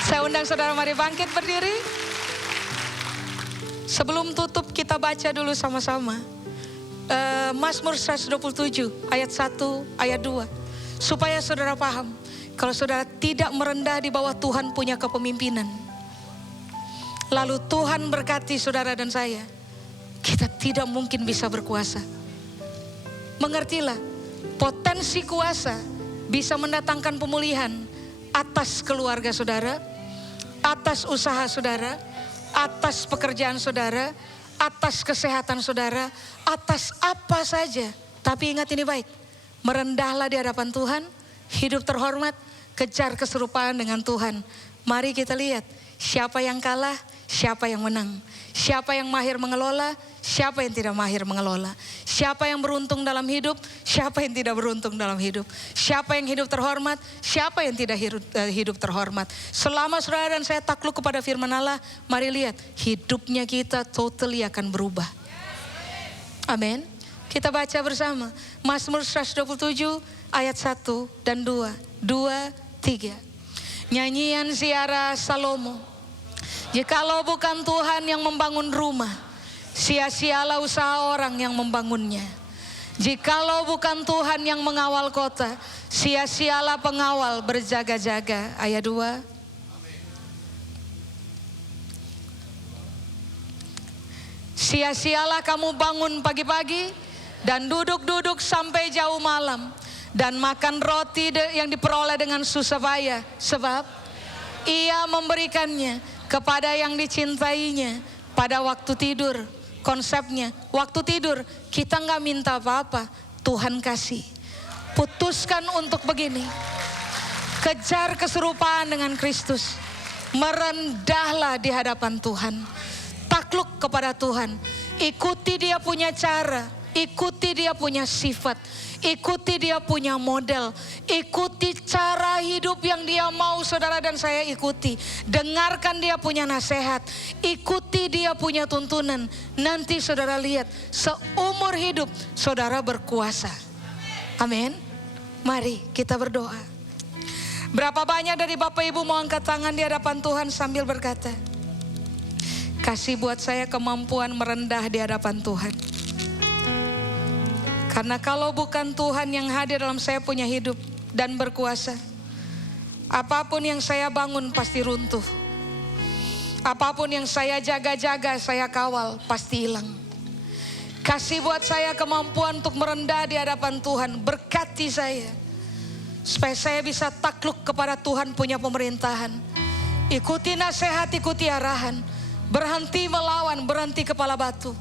Saya undang saudara mari bangkit berdiri. Sebelum tutup kita baca dulu sama-sama. Mazmur 127 ayat 1, ayat 2. Supaya saudara paham, kalau saudara tidak merendah di bawah Tuhan punya kepemimpinan, lalu Tuhan berkati saudara dan saya, kita tidak mungkin bisa berkuasa. Mengertilah, potensi kuasa bisa mendatangkan pemulihan atas keluarga saudara, atas usaha saudara, atas pekerjaan saudara, atas kesehatan saudara, atas apa saja. Tapi ingat ini baik, merendahlah di hadapan Tuhan, hidup terhormat, kejar keserupaan dengan Tuhan. Mari kita lihat siapa yang kalah, siapa yang menang. Siapa yang mahir mengelola, siapa yang tidak mahir mengelola. Siapa yang beruntung dalam hidup, siapa yang tidak beruntung dalam hidup. Siapa yang hidup terhormat, siapa yang tidak hidup terhormat. Selama saudara dan saya takluk kepada firman Allah, mari lihat hidupnya kita totally akan berubah. Amin. Kita baca bersama Mazmur 127 ayat 1 dan 2. 2, 3. Nyanyian ziarah Salomo. Jikalau bukan Tuhan yang membangun rumah, sia-sialah usaha orang yang membangunnya. Jikalau bukan Tuhan yang mengawal kota, sia-sialah pengawal berjaga-jaga. Ayat 2. Sia-sialah kamu bangun pagi-pagi dan duduk-duduk sampai jauh malam, dan makan roti yang diperoleh dengan susah payah, sebab Ia memberikannya kepada yang dicintainya pada waktu tidur. Konsepnya, waktu tidur kita nggak minta apa-apa, Tuhan kasih. Putuskan untuk begini, kejar keserupaan dengan Kristus, merendahlah di hadapan Tuhan, takluk kepada Tuhan, ikuti Dia punya cara, ikuti Dia punya sifat, ikuti Dia punya model, ikuti cara hidup yang Dia mau saudara dan saya ikuti. Dengarkan Dia punya nasihat, ikuti Dia punya tuntunan. Nanti saudara lihat, seumur hidup saudara berkuasa. Amin. Mari kita berdoa. Berapa banyak dari Bapak Ibu mau angkat tangan di hadapan Tuhan sambil berkata, kasih buat saya kemampuan merendah di hadapan Tuhan. Karena kalau bukan Tuhan yang hadir dalam saya punya hidup dan berkuasa, apapun yang saya bangun pasti runtuh. Apapun yang saya jaga-jaga, saya kawal, pasti hilang. Kasih buat saya kemampuan untuk merendah di hadapan Tuhan. Berkati saya, supaya saya bisa takluk kepada Tuhan punya pemerintahan. Ikuti nasihat, ikuti arahan. Berhenti melawan, berhenti kepala batu.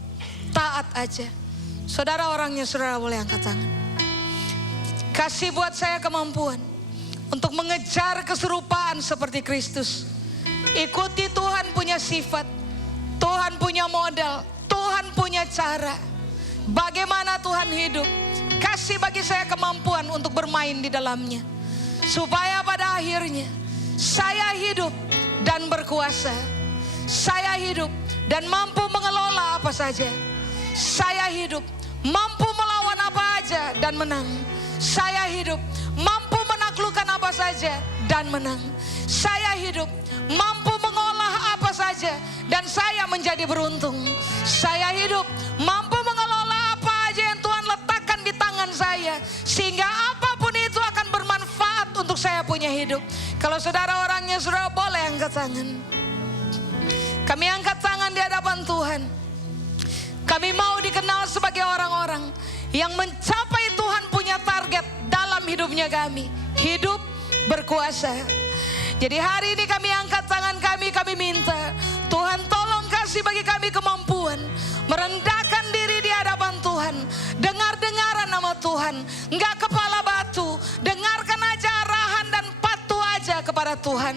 Taat aja. Saudara orangnya, saudara boleh angkat tangan. Kasih buat saya kemampuan untuk mengejar keserupaan seperti Kristus. Ikuti Tuhan punya sifat, Tuhan punya model, Tuhan punya cara. Bagaimana Tuhan hidup. Kasih bagi saya kemampuan untuk bermain di dalamnya. Supaya pada akhirnya saya hidup dan berkuasa. Saya hidup dan mampu mengelola apa saja. Saya hidup mampu melawan apa aja dan menang. Saya hidup mampu menaklukkan apa saja dan menang. Saya hidup mampu mengolah apa saja saja dan saya menjadi beruntung. Saya hidup mampu mengelola apa aja yang Tuhan letakkan di tangan saya, sehingga apapun itu akan bermanfaat untuk saya punya hidup. Kalau saudara orangnya saudara boleh angkat tangan. Kami angkat tangan di hadapan Tuhan. Kami mau dikenal sebagai orang-orang yang mencapai Tuhan punya target dalam hidupnya kami. Hidup berkuasa. Jadi hari ini kami angkat tangan kami minta Tuhan tolong kasih bagi kami kemampuan merendahkan diri di hadapan Tuhan. Dengar-dengaran nama Tuhan, enggak kepala batu. Dengarkan aja arahan dan patuh aja kepada Tuhan.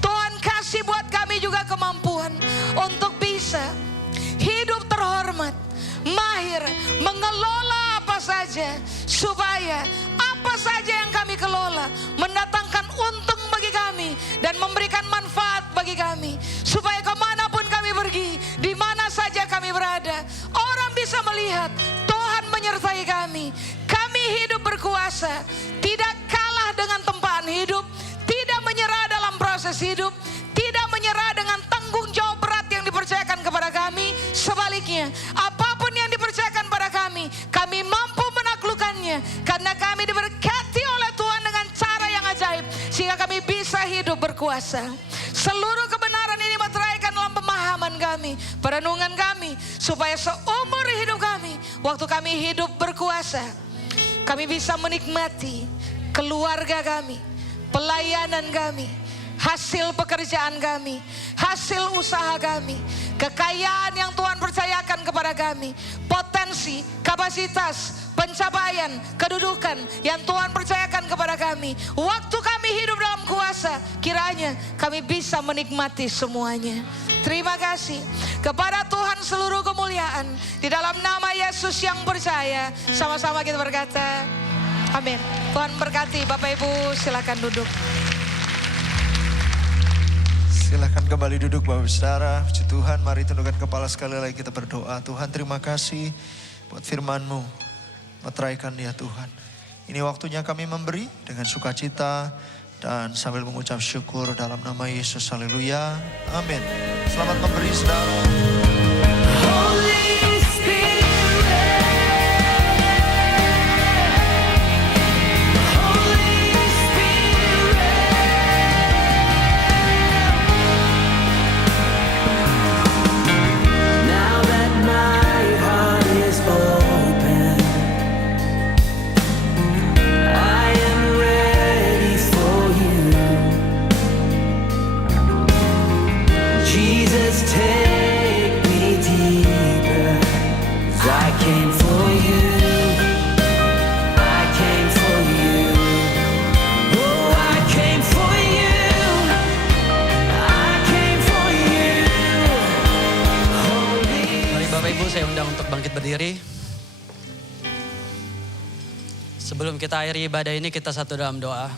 Tuhan kasih buat kami juga kemampuan untuk bisa hidup terhormat, mahir, mengelola apa saja, supaya apa saja yang kami kelola mendatangkan untung bagi kami dan memberikan manfaat bagi kami, supaya kemanapun kami pergi, di mana saja kami berada, orang bisa melihat Tuhan menyertai kami. Kami hidup berkuasa, tidak kalah dengan tempaan hidup, tidak menyerah dalam proses hidup, tidak menyerah dengan tanggung jawab berat yang dipercayakan kepada kami. Sebaliknya, apapun yang dipercayakan pada kami mampu menaklukkannya, karena kami diberkati oleh Tuhan dengan cara yang ajaib, sehingga kami bisa hidup berkuasa. Seluruh kebenaran ini materaikan dalam pemahaman kami, perenungan kami, supaya seumur hidup kami, waktu kami hidup berkuasa, kami bisa menikmati keluarga kami, pelayanan kami, hasil pekerjaan kami, hasil usaha kami, kekayaan yang Tuhan percayakan kepada kami, potensi, kapasitas, pencapaian, kedudukan yang Tuhan percayakan kepada kami. Waktu kami hidup dalam kuasa, kiranya kami bisa menikmati semuanya. Terima kasih kepada Tuhan seluruh kemuliaan. Di dalam nama Yesus yang percaya, sama-sama kita berkata, amin. Tuhan berkati. Bapak Ibu silakan duduk. Silakan kembali duduk Bapak Saudara. Puji Tuhan, mari tundukkan kepala sekali lagi kita berdoa. Tuhan terima kasih buat firman-Mu. Meteraikan dia Tuhan. Ini waktunya kami memberi dengan sukacita dan sambil mengucap syukur dalam nama Yesus. Haleluya. Amin. Selamat memberi saudara. Holy Spirit, Holy Spirit. Now that my heart is open, I am ready for you. Jesus, take me deeper. I came for you. I came for you. Oh, I came for you. I came for you. Holy. Mari Bapak Ibu saya undang untuk bangkit berdiri. Sebelum kita akhiri ibadah ini, kita satu dalam doa.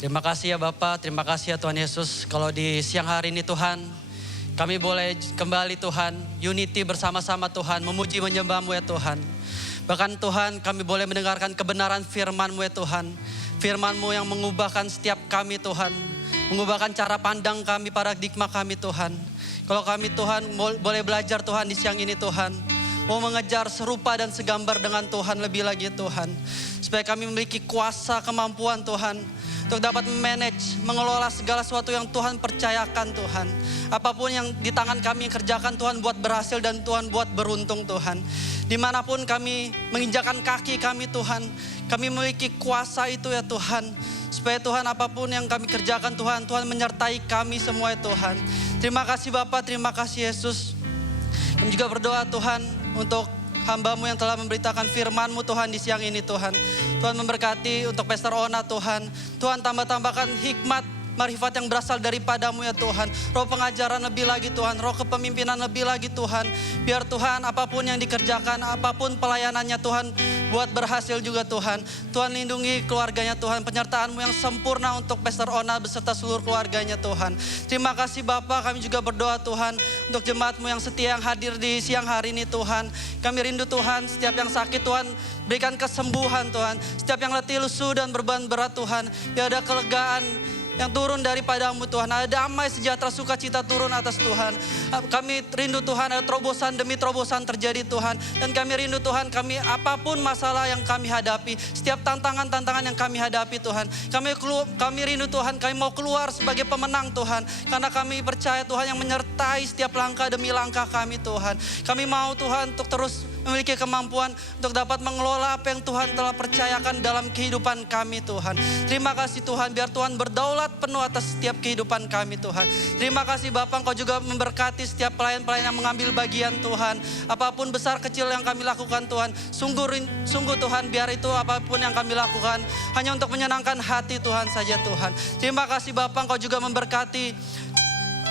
Terima kasih ya Bapak, terima kasih ya Tuhan Yesus. Kalau di siang hari ini Tuhan, kami boleh kembali Tuhan, unity bersama-sama Tuhan, memuji menyembah-Mu ya Tuhan. Bahkan Tuhan, kami boleh mendengarkan kebenaran firman-Mu ya Tuhan. Firman-Mu yang mengubahkan setiap kami Tuhan, mengubahkan cara pandang kami, paradigma kami Tuhan. Kalau kami Tuhan boleh belajar Tuhan di siang ini Tuhan, mau mengejar serupa dan segambar dengan Tuhan lebih lagi Tuhan. Supaya kami memiliki kuasa, kemampuan Tuhan, untuk dapat manage, mengelola segala sesuatu yang Tuhan percayakan Tuhan. Apapun yang di tangan kami kerjakan Tuhan buat berhasil dan Tuhan buat beruntung Tuhan. Dimanapun kami menginjakan kaki kami Tuhan, kami memiliki kuasa itu ya Tuhan. Supaya Tuhan apapun yang kami kerjakan Tuhan, Tuhan menyertai kami semua ya Tuhan. Terima kasih Bapak, terima kasih Yesus. Kami juga berdoa Tuhan untuk hamba-Mu yang telah memberitakan firman-Mu Tuhan di siang ini Tuhan. Tuhan memberkati untuk Pastor Ona Tuhan. Tuhan tambah-tambahkan hikmat, marifat yang berasal daripada-Mu ya Tuhan. Roh pengajaran lebih lagi Tuhan, roh kepemimpinan lebih lagi Tuhan. Biar Tuhan apapun yang dikerjakan, apapun pelayanannya Tuhan, buat berhasil juga Tuhan. Tuhan lindungi keluarganya Tuhan, penyertaan-Mu yang sempurna untuk Pastor Ona beserta seluruh keluarganya Tuhan. Terima kasih Bapak, kami juga berdoa Tuhan untuk jemaat-Mu yang setia yang hadir di siang hari ini Tuhan. Kami rindu Tuhan, setiap yang sakit Tuhan berikan kesembuhan Tuhan. Setiap yang letih lesu dan beban berat Tuhan, biar ada kelegaan yang turun daripadamu Tuhan. Ada damai, sejahtera, sukacita turun atas Tuhan. Kami rindu Tuhan, ada terobosan demi terobosan terjadi Tuhan. Dan kami rindu Tuhan, kami apapun masalah yang kami hadapi, setiap tantangan-tantangan yang kami hadapi Tuhan. Kami rindu Tuhan, kami mau keluar sebagai pemenang Tuhan. Karena kami percaya Tuhan yang menyertai setiap langkah demi langkah kami Tuhan. Kami mau Tuhan untuk terus memiliki kemampuan untuk dapat mengelola apa yang Tuhan telah percayakan dalam kehidupan kami Tuhan. Terima kasih Tuhan, biar Tuhan berdaulat penuh atas setiap kehidupan kami Tuhan. Terima kasih Bapak, Engkau juga memberkati setiap pelayan-pelayan yang mengambil bagian Tuhan. Apapun besar kecil yang kami lakukan Tuhan, sungguh Tuhan, biar itu apapun yang kami lakukan hanya untuk menyenangkan hati Tuhan saja Tuhan. Terima kasih Bapak, Engkau juga memberkati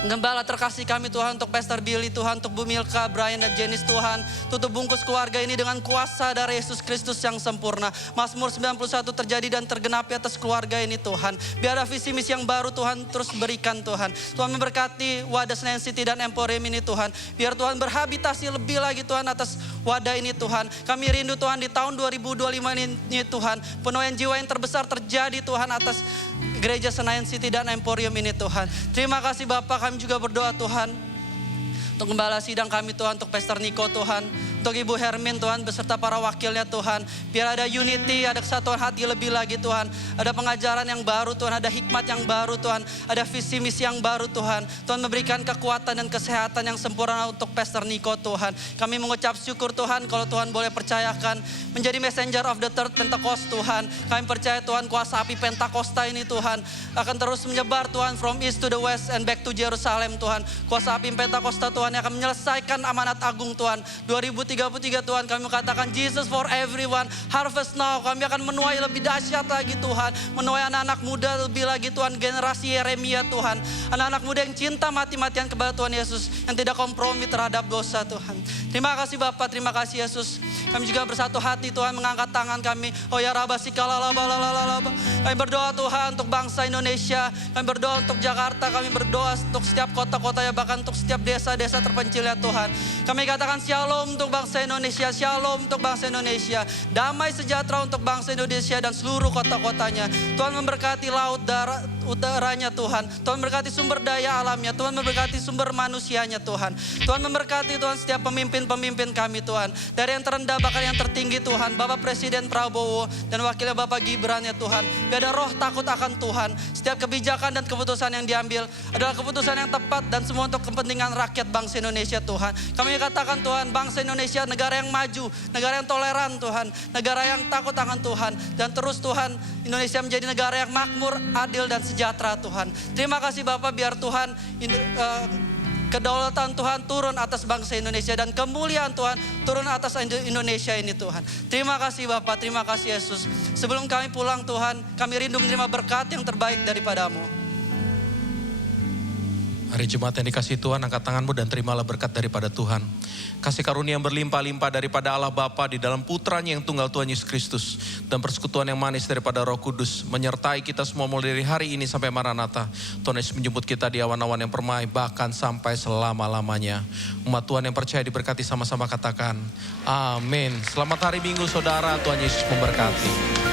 Gembala terkasih kami Tuhan, untuk Pastor Billy Tuhan, untuk Bu Milka, Brian dan Janice Tuhan. Tutup bungkus keluarga ini dengan kuasa dari Yesus Kristus yang sempurna. Mazmur 91 terjadi dan tergenapi atas keluarga ini Tuhan. Biar ada visi misi yang baru Tuhan terus berikan Tuhan. Tuhan memberkati wadah Senayan City dan Emporium ini Tuhan. Biar Tuhan berhabitasi lebih lagi Tuhan atas wadah ini Tuhan. Kami rindu Tuhan di tahun 2025 ini Tuhan. Penuaian jiwa yang terbesar terjadi Tuhan atas Gereja Senayan City dan Emporium ini Tuhan. Terima kasih Bapak, kami juga berdoa Tuhan untuk gembala sidang kami Tuhan, untuk Pastor Niko Tuhan, untuk Ibu Hermin Tuhan beserta para wakilnya Tuhan. Biar ada unity, ada kesatuan hati lebih lagi Tuhan. Ada pengajaran yang baru Tuhan, ada hikmat yang baru Tuhan. Ada visi misi yang baru Tuhan. Tuhan memberikan kekuatan dan kesehatan yang sempurna untuk Pastor Niko Tuhan. Kami mengucap syukur Tuhan kalau Tuhan boleh percayakan menjadi messenger of the third Pentecost Tuhan. Kami percaya Tuhan kuasa api Pentakosta ini Tuhan akan terus menyebar Tuhan from east to the west and back to Jerusalem Tuhan. Kuasa api Pentakosta Tuhan yang akan menyelesaikan amanat agung Tuhan. 2033 Tuhan, kami katakan Jesus for everyone, harvest now. Kami akan menuai lebih dahsyat lagi Tuhan. Menuai anak-anak muda lebih lagi Tuhan, generasi Yeremia Tuhan. Anak-anak muda yang cinta mati-matian kepada Tuhan Yesus, yang tidak kompromi terhadap dosa Tuhan. Terima kasih Bapak, terima kasih Yesus. Kami juga bersatu hati Tuhan, mengangkat tangan kami. Oh ya Rabba Sikalalalalalalaba. Kami berdoa Tuhan untuk bangsa Indonesia. Kami berdoa untuk Jakarta. Kami berdoa untuk setiap kota-kota ya, bahkan untuk setiap desa-desa terpencil ya Tuhan. Kami katakan shalom untuk bangsa Indonesia. Shalom untuk bangsa Indonesia. Damai sejahtera untuk bangsa Indonesia dan seluruh kota-kotanya. Tuhan memberkati laut, darat, udaranya Tuhan. Tuhan memberkati sumber daya alamnya. Tuhan memberkati sumber manusianya Tuhan. Tuhan memberkati Tuhan setiap pemimpin-pemimpin kami Tuhan. Dari yang terendah bahkan yang tertinggi Tuhan. Bapak Presiden Prabowo dan wakilnya Bapak Gibran ya Tuhan. Biar ada roh takut akan Tuhan. Setiap kebijakan dan keputusan yang diambil adalah keputusan yang tepat dan semua untuk kepentingan rakyat bangsa Indonesia Tuhan. Kami katakan Tuhan, bangsa Indonesia negara yang maju, negara yang toleran Tuhan. Negara yang takut akan Tuhan. Dan terus Tuhan, Indonesia menjadi negara yang makmur, adil dan sejahtera Tuhan. Terima kasih Bapak, biar Tuhan kedaulatan Tuhan turun atas bangsa Indonesia dan kemuliaan Tuhan turun atas Indonesia ini Tuhan. Terima kasih Bapak, terima kasih Yesus. Sebelum kami pulang Tuhan, kami rindu menerima berkat yang terbaik daripadamu. Hari Jumat yang dikasih Tuhan, angkat tanganmu dan terimalah berkat daripada Tuhan. Kasih karunia yang berlimpah-limpah daripada Allah Bapa di dalam putranya yang tunggal Tuhan Yesus Kristus. Dan persekutuan yang manis daripada Roh Kudus menyertai kita semua mulai dari hari ini sampai Maranatha. Tuhan Yesus menjemput kita di awan-awan yang permai bahkan sampai selama-lamanya. Umat Tuhan yang percaya diberkati sama-sama katakan amin. Selamat hari Minggu saudara, Tuhan Yesus memberkati.